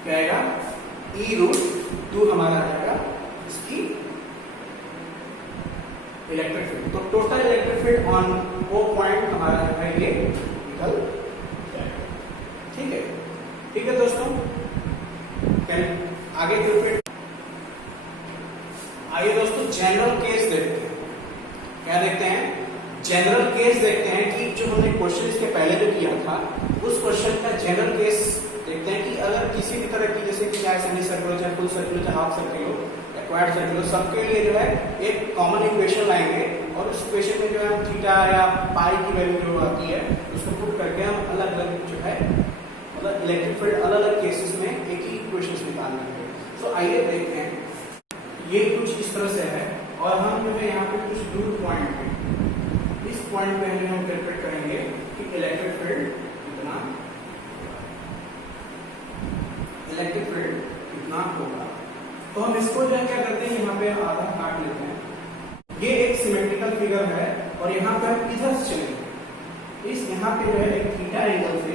क्या आएगा, E रूट 2 हमारा आ जाएगा इसकी इलेक्ट्रिक फील्ड। तो टोटल इलेक्ट्रिक फील्ड ऑन वो पॉइंट हमारा जो है ये निकल जाएगा। ठीक है, ठीक है दोस्तों, आगे फिर आइए दोस्तों जनरल केस देखते हैं। क्या देखते हैं, जनरल केस देखते हैं कि जो हमने क्वेश्चन इसके पहले जो किया था उस क्वेश्चन का जनरल केस देखते हैं कि अगर किसी भी तरह की, जैसे कि चाहे सेमी सर्कुलर, चाहे फुल सर्कुलर, चाहे हाफ सर्कुलर हो, एक्वायर्ड सर्कुलर, सबके लिए जो है एक कॉमन इक्वेशन लाएंगे, और उस इक्वेशन में जो है हम थीटा या पाई की वैल्यू जो आती है उसको पुट करके हम अलग अलग जो है मतलब इलेक्ट्रिक फील्ड अलग अलग केसेस में एक ही इक्वेशन निकाल लेंगे। तो आइए देखते हैं, ये कुछ इस तरह से है, और हम जो है यहाँ पे कुछ दूर पॉइंट पे, इस पॉइंट पे हम कैलकुलेट करेंगे कि इलेक्ट्रिक फील्ड कितना होगा। तो हम इसको जो है क्या करते हैं, यहाँ पे आधा काट लेते हैं। ये एक सिमेट्रिकल फिगर है, और यहाँ पे हम इधर से चलेंगे, इस यहाँ पे जो है एक थीटा एंगल से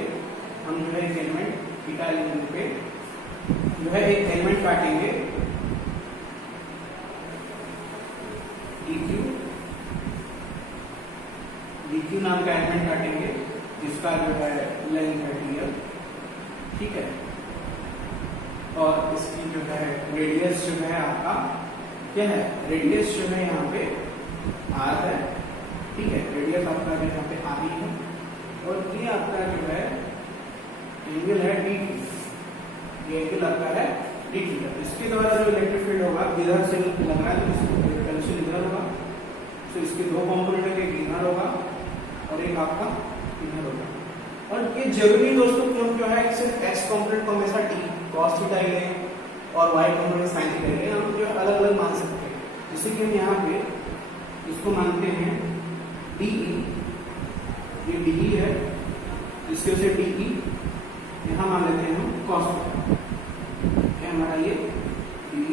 हम जो है एक एलिमेंट थीटा एंगल पे जो है एक एलिमेंट काटेंगे dq नाम का एलिमेंट काटेंगे, जिसका जो है लेंथ है dl। ठीक है, और इसकी जो है रेडियस जो है आपका क्या है, रेडियस जो है यहाँ पे r है। ठीक है, रेडियस आपका जो यहाँ पे r है, और ये आपका जो है एंगल है dt, ये एंगल आपका है dt। इसके द्वारा जो इलेक्ट्रिक फील्ड होगा इधर से लग रहा है तो इसको पोटेंशियल इधर होगा, तो इसके दो कंपोनेंट है, एक इधर होगा और एक आपका इधर होगा। और ये जरूरी दोस्तों कि हम जो है सिर्फ x कंपोनेंट को हमेशा t cos थीटा ही लें और y कंपोनेंट sin थीटा ही लें, हम जो है अलग अलग मान सकते हैं। जैसे कि हम यहाँ पे इसको मानते हैं dE, ये dE है, इसकी वजह से डी यहाँ मान लेते हैं हम कॉस थीटा, क्या हमारा ये डी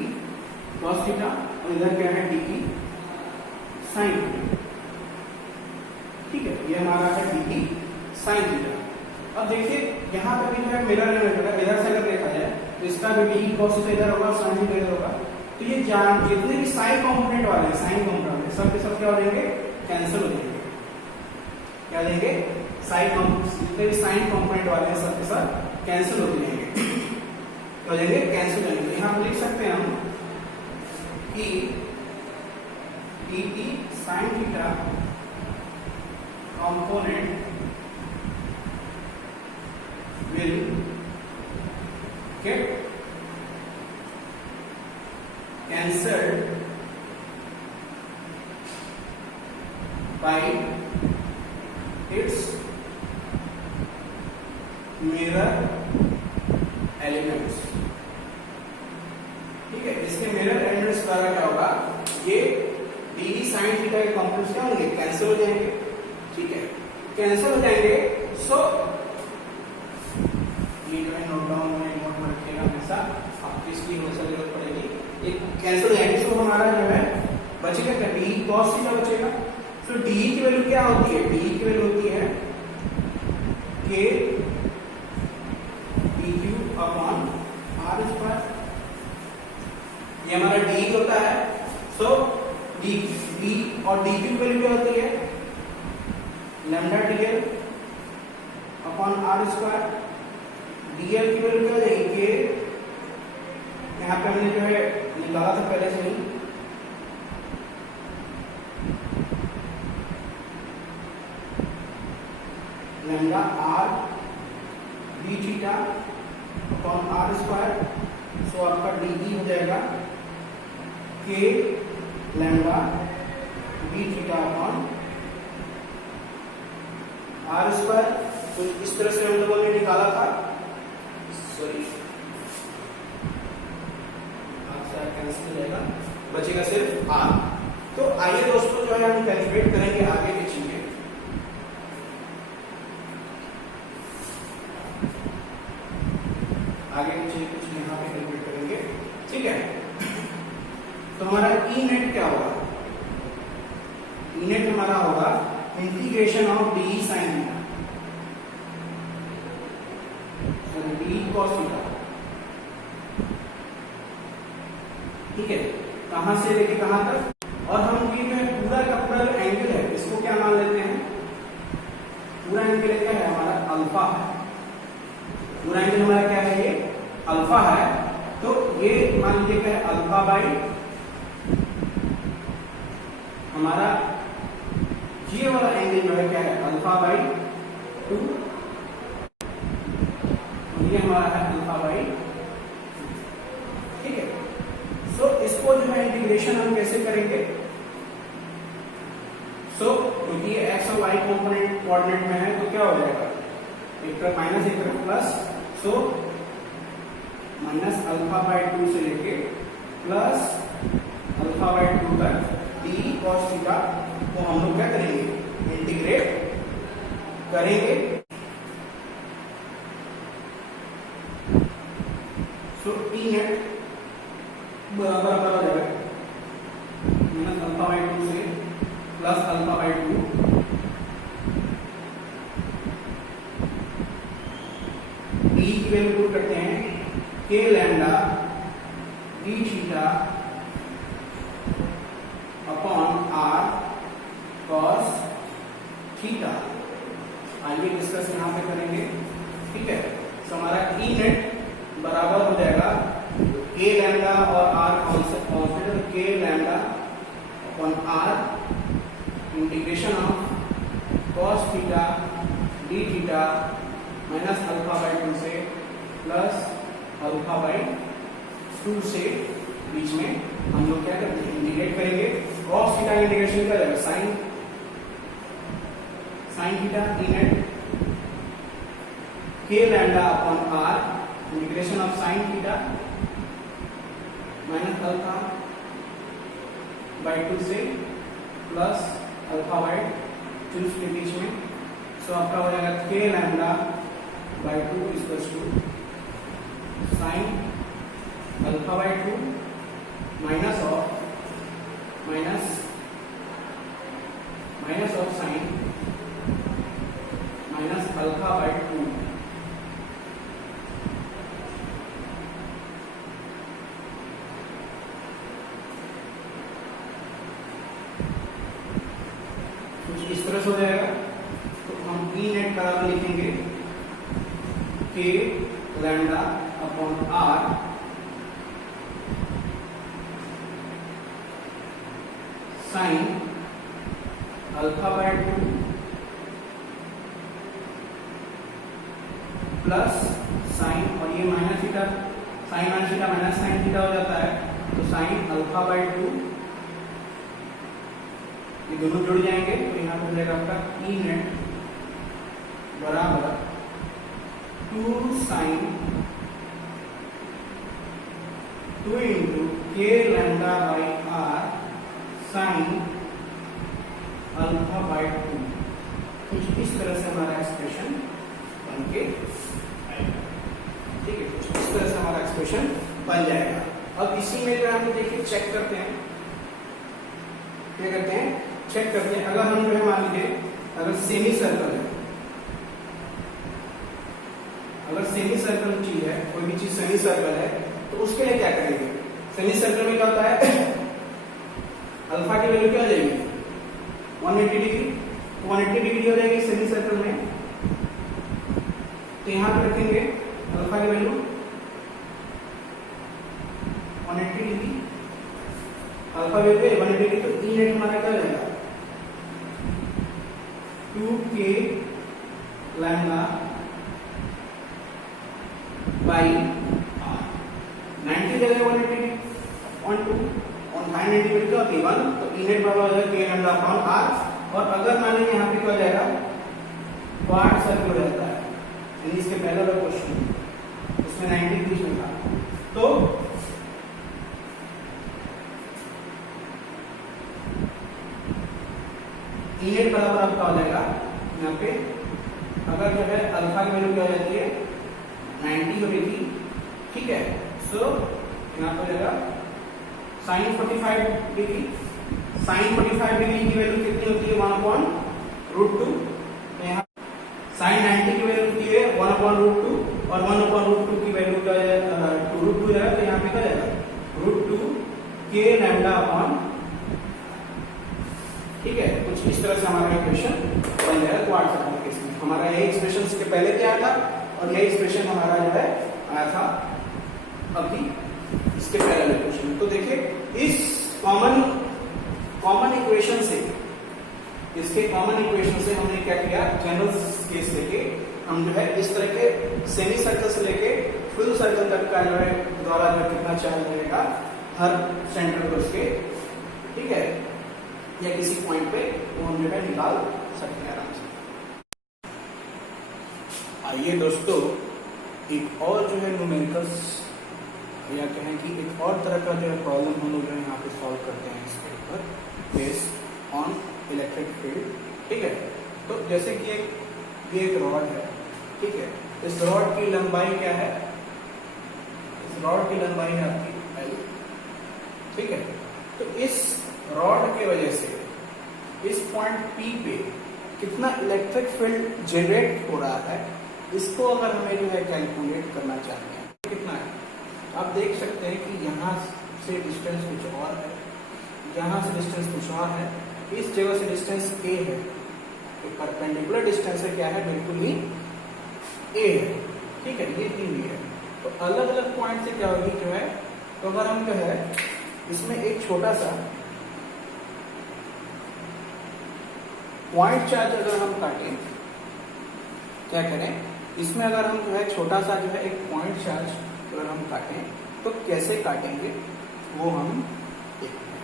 कॉस थीटा, और इधर क्या है डी साइन थीटा। ठीक है, ये हमारा है डी साइन थीटा। अब देखिए यहाँ पे भी जो है मिरर इमेज होगा, इधर से अगर देखा जाए तो इसका भी डी कॉस थीटा इधर होगा, साइन थीटा इधर होगा। तो ये जान जितने भी साइन कंपोनेंट वाले हैं, साइन कंपोनेंट सब के सब क्या हो जाएंगे, कैंसिल हो जाएंगे। क्या हो जाएंगे, साइन जितने भी साइन कंपोनेंट वाले हैं सब के सब कैंसिल हो जाएंगे, हो जाएंगे कैंसिल हो जाएंगे। यहाँ हम लिख सकते हैं हम कि D sine theta component will get cancelled by its mirror elements। ठीक है, इसके मिरर एलिमेंट्स द्वारा क्या होगा, ये डी साइन थीटा के कंपोनेंट्स क्या होंगे, कैंसिल हो जाएंगे। ठीक है, कैंसिल हो जाएंगे। सो ये जो है नोट डाउन में नोट में रखिएगा हमेशा, आपको इसकी हमेशा जरूरत पड़ेगी। एक कैंसिल हो जाएंगे, सो हमारा जो है बचेगा क्या, डी कॉस थीटा बचेगा। सो डी की वैल्यू क्या होती है, डी की वैल्यू होती है k d q upon are square. ये हमारा डी होता है। सो डी और डी क्यू की वैल्यू क्या होती है, lambda dl upon are square. Dl की वैल्यू क्या हो जाएगी, के यहाँ पे हमने जो है निकाला था पहले से ही, lambda R D theta upon are square. So आपका डी हो जाएगा के lambda D theta upon are square. तो इस तरह से हम लोगों ने निकाला था, सॉरी कैंसिल हो जाएगा, बचेगा सिर्फ आर। तो आइए दोस्तों जो है हम कैलकुलेट करेंगे आगे की चीजें। आगे की चीजें कुछ यहाँ पे कैलकुलेट करेंगे। ठीक है, तो हमारा ई नेट क्या होगा, ई नेट हमारा होगा integration of D sign theta D cos theta. ठीक है, कहां से लेके कहां तक, और हम ये जो पूरा का पूरा जो एंगल है इसको क्या मान लेते हैं, पूरा एंगल क्या है हमारा, अल्फा है। पूरा एंगल हमारा क्या है, ये अल्फा है। तो ये मान लीजिए क्या है, अल्फा बाई हमारा ये वाला एंगल जो है क्या है, अल्फा बाई 2, ये हमारा है अल्फा बाई। ठीक है, सो इसको जो है इंटीग्रेशन हम कैसे करेंगे, सो क्योंकि ये एक्स और वाई कंपोनेंट कोऑर्डिनेट में है तो क्या हो जाएगा, एक तरफ माइनस एक तरफ plus. So minus alpha by 2 से लेके प्लस अल्फा बाई 2 तक डी कॉस थीटा को हम लोग क्या करेंगे, इंटीग्रेट करेंगे। सो ई नेट बराबर हो जाएगा माइनस अल्फा बाई 2 से प्लस अल्फा बाई 2 डी की वैल्यू पुट करते हैं, k lambda D theta upon r cos theta. आइए डिस्कस यहाँ पे करेंगे। ठीक है, तो हमारा ई नेट बराबर हो जाएगा के लैम्डा और r constant, k lambda upon r integration of cos theta d theta minus alpha by 2 से प्लस अल्फा बाई 2 से बीच में हम लोग क्या करते हैं, इंटीग्रेट करेंगे। कॉस थीटा इंटीग्रेशन क्या रहेगा, sine theta d net k lambda upon r integration of sine theta minus alpha by 2 से प्लस अल्फा बाई 2 के बीच में। सो आपका हो जाएगा k lambda by 2 equals to sine alpha by 2 minus of sine minus alpha by 2 कुछ इस तरह से हो जाएगा। तो हम ई नेट बराबर लिखेंगे k lambda upon r sine alpha by 2 plus sine, और ये minus theta, sine minus theta minus sine theta हो जाता है, तो साइन अल्फा बाय 2, ये दोनों जुड़ जाएंगे तो यहाँ पर हो जाएगा आपका ई नेट बराबर 2 sine 2 into k lambda by r sine alpha by 2। कुछ इस तरह से हमारा एक्सप्रेशन बन के आएगा। ठीक है, कुछ इस तरह से हमारा एक्सप्रेशन बन जाएगा। अब इसी में जो हम देखिए चेक करते हैं, क्या करते हैं, चेक करते हैं। अगर हम जो है मान लीजिए अगर सेमी सर्कल है, अगर सेमी सर्कल चीज है, कोई भी चीज सेमी सर्कल है, तो उसके लिए क्या करेंगे? सेमी सर्कल में क्या होता है, अल्फा की वैल्यू क्या हो जाएगी 180 डिग्री, तो 180 डिग्री हो जाएगी सेमी सर्कल में। तो यहां पे रखेंगे अल्फा की value 180 degree, alpha value 180 degree, तो ई नेट हमारा क्या हो जाएगा 2k लैम्डा बाई r। 90 जगह 180 ऑन 2 ऑन 990 डिग्री क्या होती है 1, तो ई नेट बराबर हो जाएगा k लैम्डा अपॉन r। और अगर मान लीजिए यहाँ पे क्या हो जाएगा क्वाड सर्कल हो जाता है, यानी इसके पहले वाला क्वेश्चन इसमें 90 डिग्री में था, तो ई नेट बराबर आपका हो जाएगा यहाँ पे, अगर जो है अल्फा की वैल्यू क्या हो जाती है 90 डिग्री, ठीक है, सो यहाँ पर जाएगा साइन 45 डिग्री, साइन 45 डिग्री की वैल्यू कितनी होती है 1/√2, यहाँ साइन 90 की वैल्यू होती है 1/√2 और 1/√2 की वैल्यू क्या है 2√2 है, तो यहाँ पे क्या जाएगा √2 k लैम्डा अपॉन, ठीक है। कुछ इस तरह से हमारा इक्वेशन बन जाएगा क्वाड सर्कल केस में। हमारा यही एक्सप्रेशन इसके पहले क्या था और यही एक्सप्रेशन हमारा जो है आया था अभी इसके पहले इक्वेशन में। तो देखिए इस कॉमन इक्वेशन से, इसके कॉमन इक्वेशन से हमने क्या किया, जनरल केस लेके हम जो है इस तरह के सेमी सर्कल से लेके फुल सर्कल तक का जो है द्वारा जो कितना चार्ज लगेगा हर सेंटर पर उसके, ठीक है, या किसी पॉइंट पे वो हम जो है निकाल सकते हैं आराम से। आइए दोस्तों एक और जो है न्यूमेरिकल्स या कहें कि एक और तरह का जो है प्रॉब्लम हम लोग जो है यहाँ पे सॉल्व करते हैं इसके ऊपर बेस्ड ऑन इलेक्ट्रिक फील्ड, ठीक है। तो जैसे कि ये एक रॉड है, ठीक है, इस रॉड की लंबाई क्या है, इस रॉड की लंबाई है आपकी L, ठीक है। तो इस रॉड के वजह से इस पॉइंट P पे कितना इलेक्ट्रिक फील्ड जनरेट हो रहा है, इसको अगर हमें जो है कैलकुलेट करना चाहते हैं कितना है, आप देख सकते हैं कि यहाँ से डिस्टेंस कुछ और है, यहाँ से डिस्टेंस कुछ और है, इस जगह से डिस्टेंस a है, तो परपेंडिकुलर डिस्टेंस है क्या है, बिल्कुल ही a है, ठीक है, ये भी है। तो अलग अलग पॉइंट से क्या होगी जो है, तो अगर हम जो है इसमें एक छोटा सा पॉइंट चार्ज अगर हम काटें, क्या करें, इसमें अगर हम जो है छोटा सा जो है एक पॉइंट चार्ज अगर हम काटें तो कैसे काटेंगे वो हम देखते हैं।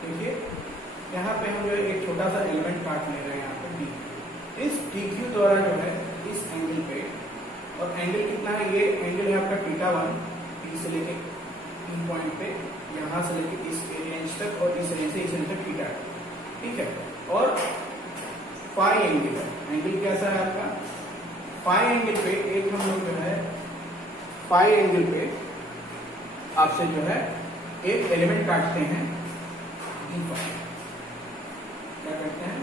देखिए यहाँ पे हम जो है एक छोटा सा एलिमेंट काट ले रहे हैं यहाँ पे डी, इस DQ द्वारा जो है इस एंगल पे, और एंगल कितना है, ये एंगल है आपका θ1, P से लेके P पॉइंट पे यहाँ से लेके इस रेंज तक और इस रेंज से इस रेंज तक θ, ठीक है। और फाई एंगल है। एंगल कैसा है आपका? फाई एंगल पे एक हम लोग जो है फाई एंगल पे आपसे जो है एक एलिमेंट काटते हैं डी फाई। क्या करते हैं?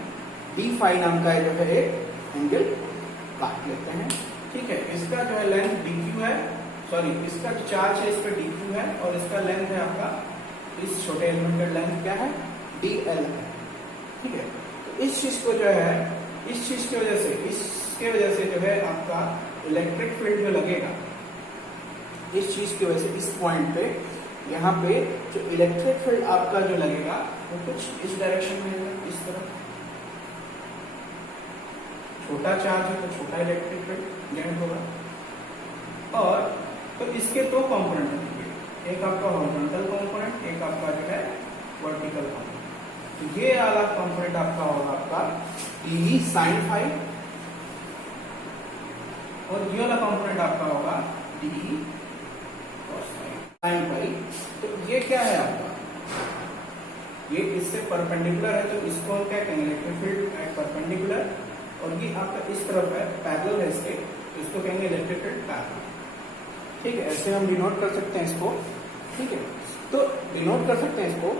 डी फाई नाम का जो है एक एंगल काट लेते हैं। ठीक है, इसका जो है लेंथ डी क्यू है, सॉरी इसका चार्ज है इस पे डी क्यू है और इसका लेंथ है आपका, इस छोटे एलिमेंट का लेंथ क्या है? डी एल है। ठीक है, तो इस चीज को जो है, इस चीज की वजह से, इसके वजह से जो है आपका इलेक्ट्रिक फील्ड जो लगेगा, इस चीज की वजह से इस पॉइंट पे, यहाँ पे जो इलेक्ट्रिक फील्ड आपका जो लगेगा वो कुछ इस डायरेक्शन में है, इस तरफ। छोटा चार्ज है तो छोटा इलेक्ट्रिक फील्ड जनरेट होगा। और तो इसके दो कंपोनेंट होंगे, एक आपका हॉरिजॉन्टल कंपोनेंट, एक आपका जो है वर्टिकल कंपोनेंट। तो ये वाला कंपोनेंट आपका होगा आपका डी साइन फाई और ये वाला कंपोनेंट आपका होगा d cos phi, sine phi. तो ये क्या है आपका? ये इससे परपेंडिकुलर है, तो इसको हम क्या कहेंगे? Electric field at perpendicular. और ये आपका इस तरफ है, पैरेलल है इसके, तो इसको कहेंगे इलेक्ट्रिक फील्ड पैरेलल। ठीक है, ऐसे हम डिनोट कर सकते हैं इसको। ठीक है, तो डिनोट कर सकते हैं इसको।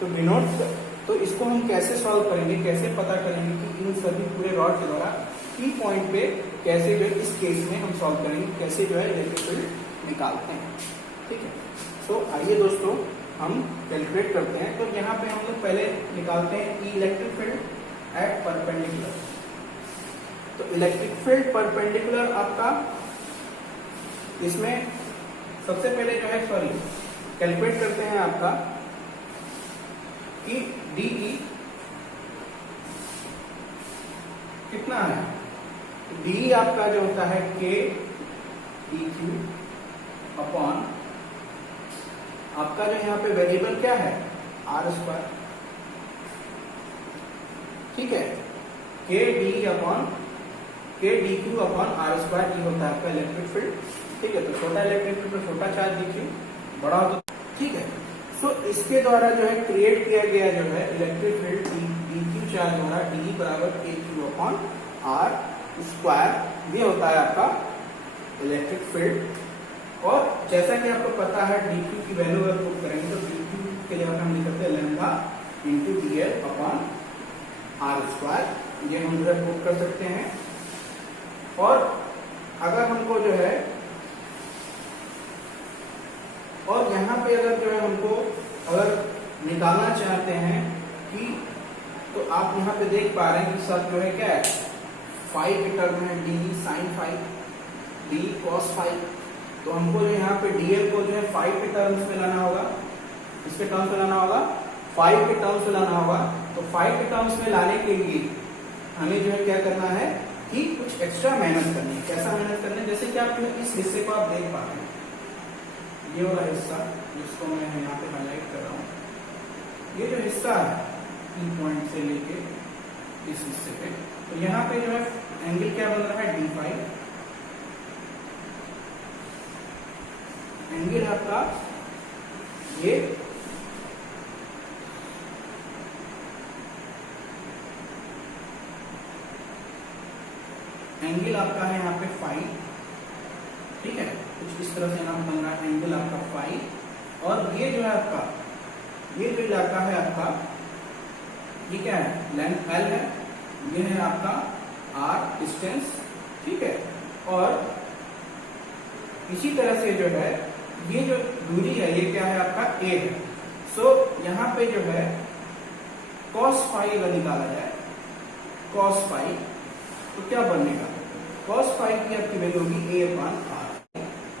तो डिनोट, तो इसको हम कैसे सॉल्व करेंगे, कैसे पता करेंगे कि इन सभी पूरे रॉड के द्वारा की पॉइंट पे कैसे जो है इस केस में हम सॉल्व करेंगे, कैसे जो है इलेक्ट्रिक फील्ड निकालते हैं। ठीक है, तो आइए दोस्तों हम कैलकुलेट करते हैं। तो यहाँ पे हम लोग पहले निकालते हैं इलेक्ट्रिक फील्ड एट परपेंडिकुलर। तो इलेक्ट्रिक फील्ड परपेंडिकुलर आपका, इसमें सबसे पहले जो है, सॉरी कैलकुलेट करते हैं आपका कि डीई कितना है। डी आपका जो होता है के डी क्यू अपॉन आपका जो यहाँ पे वेरिएबल क्या है? R square. ठीक है, k d upon k d q upon are square, ये होता है आपका इलेक्ट्रिक फील्ड। ठीक है, तो छोटा इलेक्ट्रिक फील्ड तो छोटा चार्ज डी क्यू, बड़ा हो तो ठीक है। सो इसके द्वारा जो है क्रिएट किया गया जो है electric field D Q charge हो रहा है डी बराबर के क्यू अपॉन आर स्क्वायर। ये होता है आपका इलेक्ट्रिक फील्ड। और जैसा कि आपको पता है डी क्यू की वैल्यू अगर पुट करेंगे तो डी क्यू के जगह हम लिख सकते हैं lambda into d l upon are square. ये हम इधर पुट कर सकते हैं। और अगर हमको जो है, और यहाँ पे अगर जो है हमको अगर निकालना चाहते हैं कि, तो आप यहाँ पे देख पा रहे हैं कि सब जो है क्या है, फाई के टर्म है, d sine phi, d cos phi. तो हमको जो यहाँ पे डीएल को जो है फाई के टर्म्स में लाना होगा, इसके टर्म्स में लाना होगा, फाई के टर्म्स में लाना होगा। तो फाई के टर्म्स में लाने के लिए हमें जो है क्या करना है कि कुछ एक्स्ट्रा मेहनत करनी है। कैसा मेहनत करना है? जैसे कि आप इस हिस्से को आप देख पा रहे हैं, ये वाला हिस्सा जिसको मैं यहाँ पे हाईलाइट कर रहा हूँ, ये जो हिस्सा है ई पॉइंट से लेके इस हिस्से पे, तो यहाँ पे जो है एंगल क्या बन रहा है? D phi. एंगल आपका ये एंगल आपका है यहाँ पे फाई। ठीक है, कुछ इस तरह से नाम बन रहा है एंगल आपका फाई। और ये जो है आपका, ये जो इलाका है आपका, ये क्या है? लेंथ एल है, ये है आपका आर डिस्टेंस। ठीक है, और इसी तरह से जो है ये जो दूरी है ये क्या है आपका? ए है। सो यहाँ पे जो है cos फाई अगर निकाला जाए, cos फाई, तो क्या बनेगा? cos फाई की आपकी वैल्यू होगी ए अपॉन आर।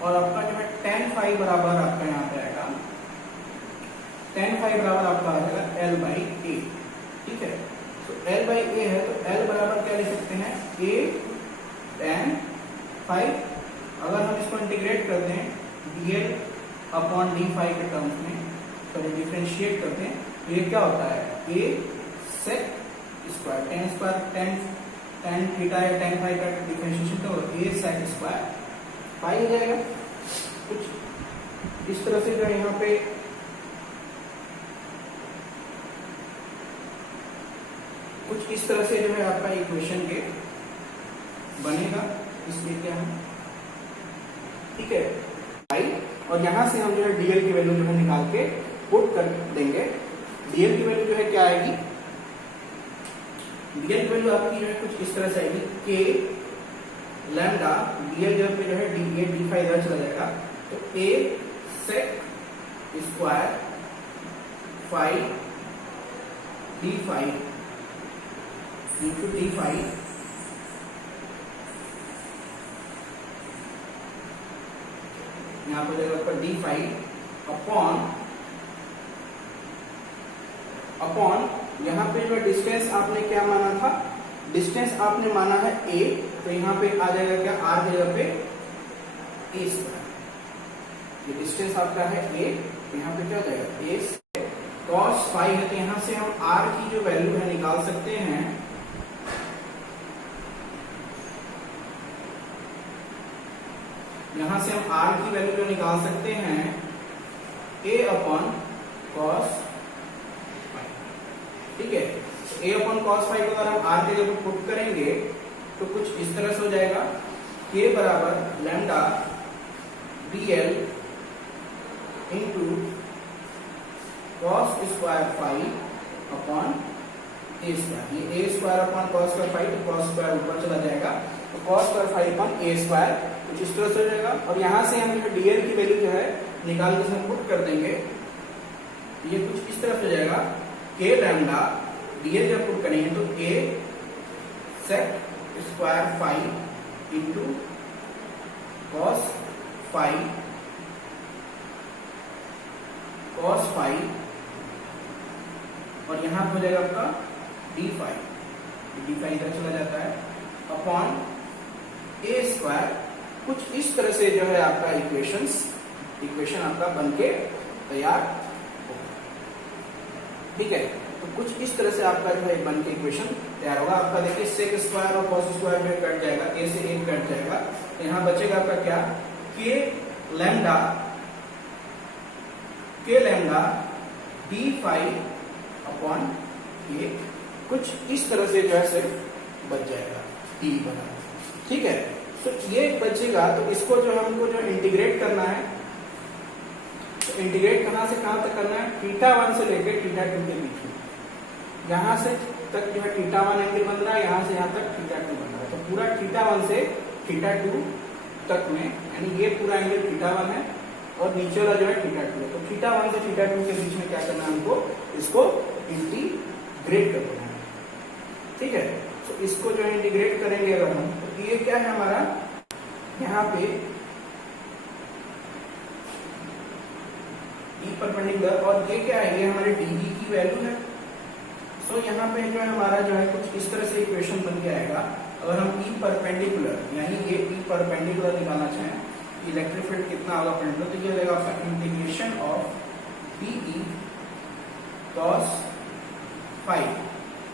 और आपका जो है tan फाई बराबर आपका यहाँ पे आएगा, tan फाई बराबर आपका आ जाएगा एल बाई ए। ठीक है, तो एल बाई ए है, तो एल बराबर क्या लिख सकते हैं? ए tan फाई। अगर हम इसको इंटीग्रेट करते हैं dl अपॉन डी फाई के टर्म्स में, तो डिफरेंशिएट करते हैं, तो ये क्या होता है? a sec square, tan square, tan theta या tan फाई का डिफरेंशिएशन तो a sec स्क्वायर फाई हो जाएगा। कुछ इस तरह से जो है यहाँ पे कुछ इस तरह से जो है आपका इक्वेशन के बनेगा। इसमें क्या है, ठीक है भाई, और यहां से हम जो है डीएल की वैल्यू जो है निकाल के पुट कर देंगे। डीएल की वैल्यू जो है क्या आएगी, डीएल की वैल्यू आपकी जो है कुछ इस तरह से आएगी, के लैम्डा डीएल जब पे जो है डी ए डी फाइव इधर चला जाएगा, तो a sec square five D five into D five यहाँ पर जाएगा आपका डी फाइव अपॉन यहाँ पे जो डिस्टेंस आपने क्या माना था, डिस्टेंस आपने माना है a, तो यहाँ पे आ जाएगा क्या, r की जगह पे a स्क्वायर। ये डिस्टेंस आपका है a, तो यहाँ पे क्या हो जाएगा a स्क्वायर cos फाइव है, तो यहाँ से हम r की जो वैल्यू है निकाल सकते हैं। यहां से हम r की वैल्यू जो निकाल सकते हैं a अपॉन cos, ठीक है। a अपॉन cos फाइव को अगर हम r के जगह पुट करेंगे तो कुछ इस तरह से हो जाएगा, k बराबर lambda dl into cos square five upon a square. ये a square upon cos square five, तो cos स्क्वायर ऊपर चला जाएगा, तो cos square five upon a square कुछ इस तरह से हो जाएगा। और यहां से हम जो डीएल की वैल्यू जो है निकाल के हम पुट कर देंगे, ये कुछ इस तरह से हो जाएगा, के लैम्डा डीएल जब पुट करेंगे तो a sec square phi into cos phi और यहाँ हो जाएगा आपका डी फाइव इधर चला जाता है अपॉन ए स्क्वायर। कुछ इस तरह से जो है आपका इक्वेशन आपका बनके तैयार होगा, ठीक है। तो कुछ इस तरह से आपका जो है बनके इक्वेशन तैयार होगा। आपका देखिए सेक स्क्वायर और cos स्क्वायर में कट जाएगा, ए से एक कट जाएगा, तो यहाँ बचेगा आपका क्या, के लैम्डा डी फाइव अपॉन ए, कुछ इस तरह से जो है बच जाएगा डी बना, ठीक है। तो ये बचेगा, तो इसको जो हमको जो इंटीग्रेट करना है, तो इंटीग्रेट कहां से कहां तक करना है, थीटा 1 से लेकर थीटा 2 के बीच में, यहां से तक जो है थीटा 1 एंगल बन रहा है, यहां से यहां तक थीटा 2 बन रहा है, तो पूरा थीटा 1 से थीटा 2 तक में, यानी ये पूरा एंगल थीटा 1 है और नीचे वाला जो है थीटा 2 है, तो थीटा 1 से थीटा 2 के बीच में क्या करना है हमको, इसको इंटीग्रेट कर देना है, ठीक है। तो इसको जो है इंटीग्रेट करेंगे अगर हम, तो ये क्या है हमारा, यहाँ पे ई परपेंडिकुलर, और ये क्या है, ये हमारे डीई की वैल्यू है। सो यहाँ पे जो है हमारा जो है कुछ इस तरह से इक्वेशन बन के आएगा। अगर हम ई परपेंडिकुलर, यानी ये ई परपेंडिकुलर निकालना चाहें, इलेक्ट्रिक फील्ड कितना होगा पेंडुलम, तो ये हो जाएगा आपका integration of de cos phi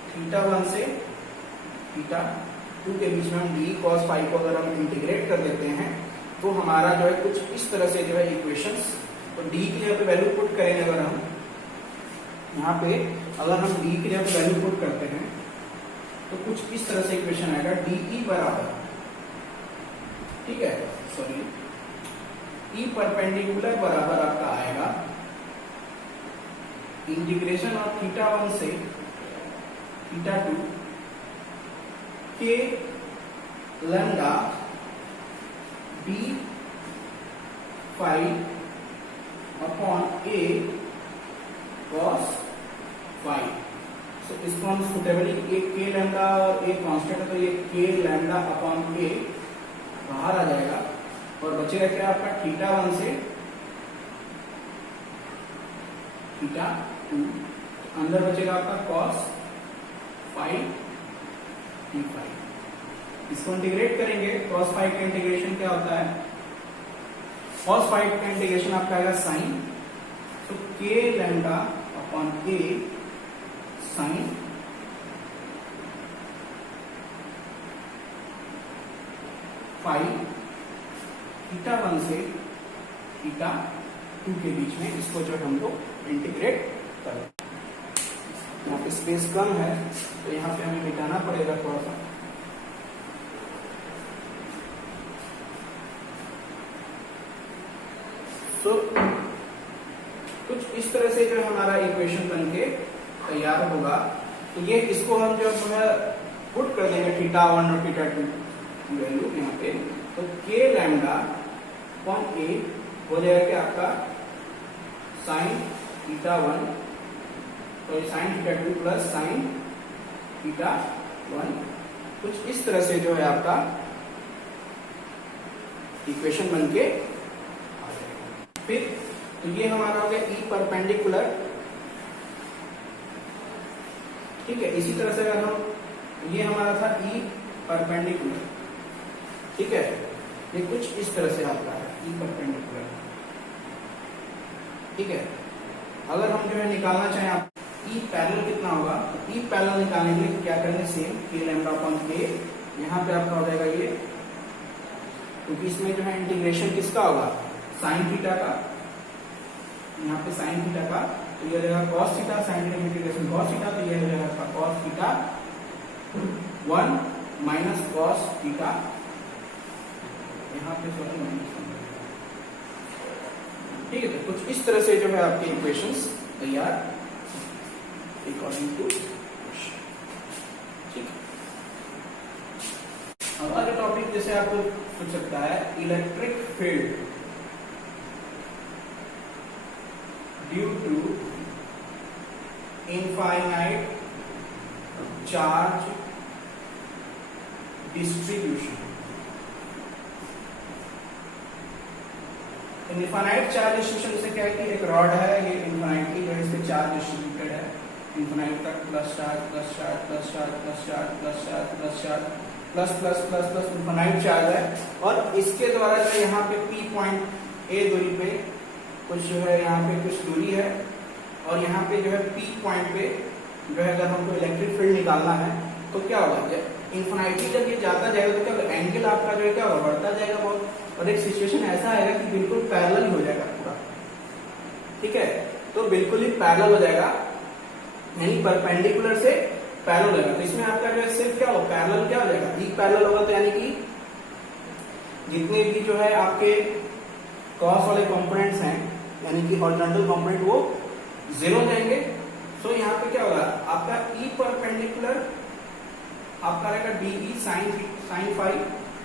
theta 1 से थीटा 2 के बीच में हम डी cos फाइव को अगर हम इंटीग्रेट कर देते हैं, तो हमारा जो है कुछ इस तरह से जो है इक्वेशंस, तो डी की जगह पे वैल्यू पुट करेंगे, अगर हम यहाँ पे अगर हम डी की जगह पे वैल्यू पुट करते हैं तो कुछ इस तरह से इक्वेशन आएगा, डीई बराबर, ठीक है, सॉरी ई परपेंडिकुलर बराबर आपका आएगा इंटीग्रेशन ऑफ थीटा 1 से थीटा 2 के लैम्डा डी फाइव अपॉन ए cos फाइव। सो इसको हम सुटेबली, एक के लैम्डा और एक कांस्टेंट है, तो ये के लैम्डा अपॉन ए बाहर आ जाएगा और बचेगा क्या आपका थीटा 1 से थीटा 2, अंदर बचेगा आपका cos फाइव डी फाइव। इसको इंटीग्रेट करेंगे, cos फाइव का इंटीग्रेशन क्या होता है, cos फाइव का इंटीग्रेशन आपका आएगा साइन, तो के लैम्डा अपॉन ए साइन फाइव थीटा 1 से थीटा 2 के बीच में, इसको जो हम लोग इंटीग्रेट करें। स्पेस कम है तो यहाँ पे हमें मिटाना पड़ेगा थोड़ा सा। तो कुछ इस तरह से जो हमारा इक्वेशन बनके तैयार होगा। तो ये इसको हम जब पुट कर देंगे थीटा 1 और थीटा 2 की वैल्यू यहाँ पे, तो के लैम्डा अपॉन ए हो जाएगा कि आपका साइन थीटा 1 तो sine theta 2 plus sine theta 1। कुछ इस तरह से जो है आपका इक्वेशन बनके आ जाएगा। फिर तो ये हमारा हो गया ई परपेंडिकुलर, ठीक है। इसी तरह से अगर हम, ये हमारा था ई परपेंडिकुलर, ठीक है। ये कुछ इस तरह से आपका है ई परपेंडिकुलर, ठीक है। अगर हम जो है निकालना चाहें आप ई पैरेलल कितना होगा, ई पैरेलल निकालने के लिए क्या करेंगे, सेम के लैम्डा अपॉन के, यहाँ पे आपका हो जाएगा ये, क्योंकि इसमें जो है इंटीग्रेशन किसका होगा, साइन थीटा का, यहाँ पे साइन थीटा का, तो ये हो जाएगा cos theta, sine theta integration cos theta, तो ये हो जाएगा आपका cos theta 1 minus cos theta, यहाँ पे सॉरी माइनस, ठीक है। तो कुछ इस तरह से जो है आपके इक्वेशंस तैयार अकॉर्डिंग टू, ठीक है। अब अगला टॉपिक जैसे आपको पूछ सकता है, electric field due to infinite charge distribution. Infinite charge distribution से क्या है कि एक रॉड है, ये इनफाइनाइटली जो है इस पे चार्ज डिस्ट्रीब्यूटेड है, इनफाइनाइट तक plus charge plus charge plus charge plus charge plus charge plus charge plus plus plus plus infinite charge है। और इसके द्वारा जो यहाँ पे पी पॉइंट ए दूरी पे कुछ जो है यहाँ पे कुछ दूरी है, और यहाँ पे जो है पी पॉइंट पे जो है अगर हमको इलेक्ट्रिक फील्ड निकालना है तो क्या होगा, इन्फिनिटी जब ये जाता जाएगा तो क्या होगा, एंगल आपका जो है क्या होगा, बढ़ता जाएगा बहुत, और एक सिचुएशन ऐसा आएगा कि बिल्कुल पैरेलल हो जाएगा पूरा, ठीक है। तो बिल्कुल ही पैरेलल हो जाएगा, यानी परपेंडिकुलर से पैरेलल हो जाएगा। तो इसमें आपका जो है सिर्फ क्या होगा, पैरेलल क्या हो जाएगा, ई पैरेलल होगा, तो यानी कि जितने भी जो है आपके क्रॉस वाले कंपोनेंट्स हैं, यानी कि हॉरिजॉन्टल कंपोनेंट वो जीरो हो जाएंगे। सो यहाँ पे क्या होगा, आपका ई परपेंडिकुलर आपका रहेगा डीई साइन फाइव,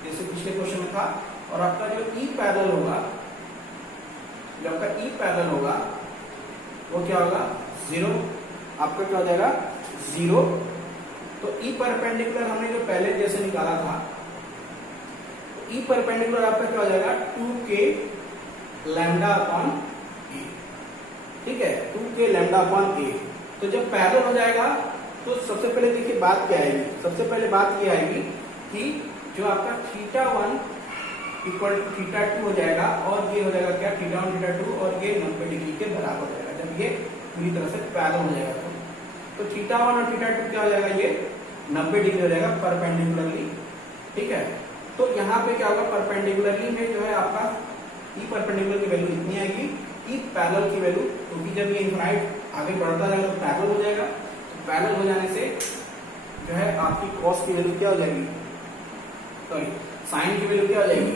जैसे पिछले क्वेश्चन में था, और आपका जो ई पैरेलल होगा, जो आपका ई पैरेलल होगा वो क्या होगा, जीरो, आपका क्या हो जाएगा, जीरो। तो ई परपेंडिकुलर हमने जो पहले जैसे निकाला था, ई परपेंडिकुलर आपका क्या हो जाएगा, 2k लैम्डा अपॉन ए, ठीक है, 2k लैम्डा अपॉन ए। तो जब पैरेलल हो जाएगा तो सबसे पहले देखिए बात क्या आएगी, सबसे पहले बात ये आएगी कि जो आपका थीटा 1 इक्वल टू थीटा 2 हो जाएगा, और ये हो जाएगा क्या, थीटा 1 थीटा 2, और ये 90 डिग्री के बराबर हो जाएगा जब ये पूरी तरह से पैरेलल हो जाएगा। तो थीटा 1 और थीटा 2 क्या हो जाएगा, ये 90 डिग्री हो जाएगा परपेंडिकुलरली, ठीक है। तो यहाँ पे क्या होगा, परपेंडिकुलरली में जो है आपका ई परपेंडिकुलर की वैल्यू इतनी आएगी, ई पैरेलल की वैल्यू, क्योंकि जब ये इनफिनिट आगे बढ़ता जाएगा तो पैरेलल हो जाएगा, तो पैरेलल हो जाने से जो है आपकी कॉस की वैल्यू क्या हो जाएगी, सॉरी साइन की वैल्यू क्या हो जाएगी,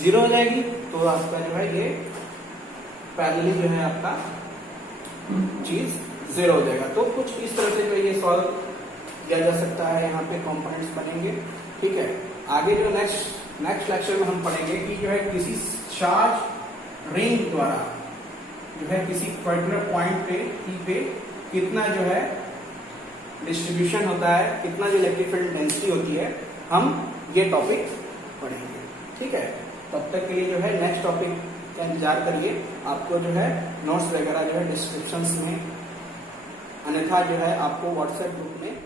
जीरो हो जाएगी। तो आपका जो है ये पैरेलली जो है आपका चीज जीरो हो जाएगा। तो कुछ इस तरह से जो ये सॉल्व किया जा सकता है, यहाँ पे कंपोनेंट्स बनेंगे, ठीक है। आगे जो नेक्स्ट लेक्चर में हम पढ़ेंगे कि जो है किसी चार्ज रिंग द्वारा जो है किसी पर्टिकुलर पॉइंट पे P पे कितना जो है डिस्ट्रीब्यूशन होता है, कितना जो इलेक्ट्रिक फील्ड डेंसिटी होती है, हम ये टॉपिक पढ़ेंगे, ठीक है। तब तक के लिए जो है नेक्स्ट टॉपिक का इंतजार करिए, आपको जो है नोट्स वगैरह जो है डिस्क्रिप्शन में, अन्यथा जो है आपको व्हाट्सएप ग्रुप में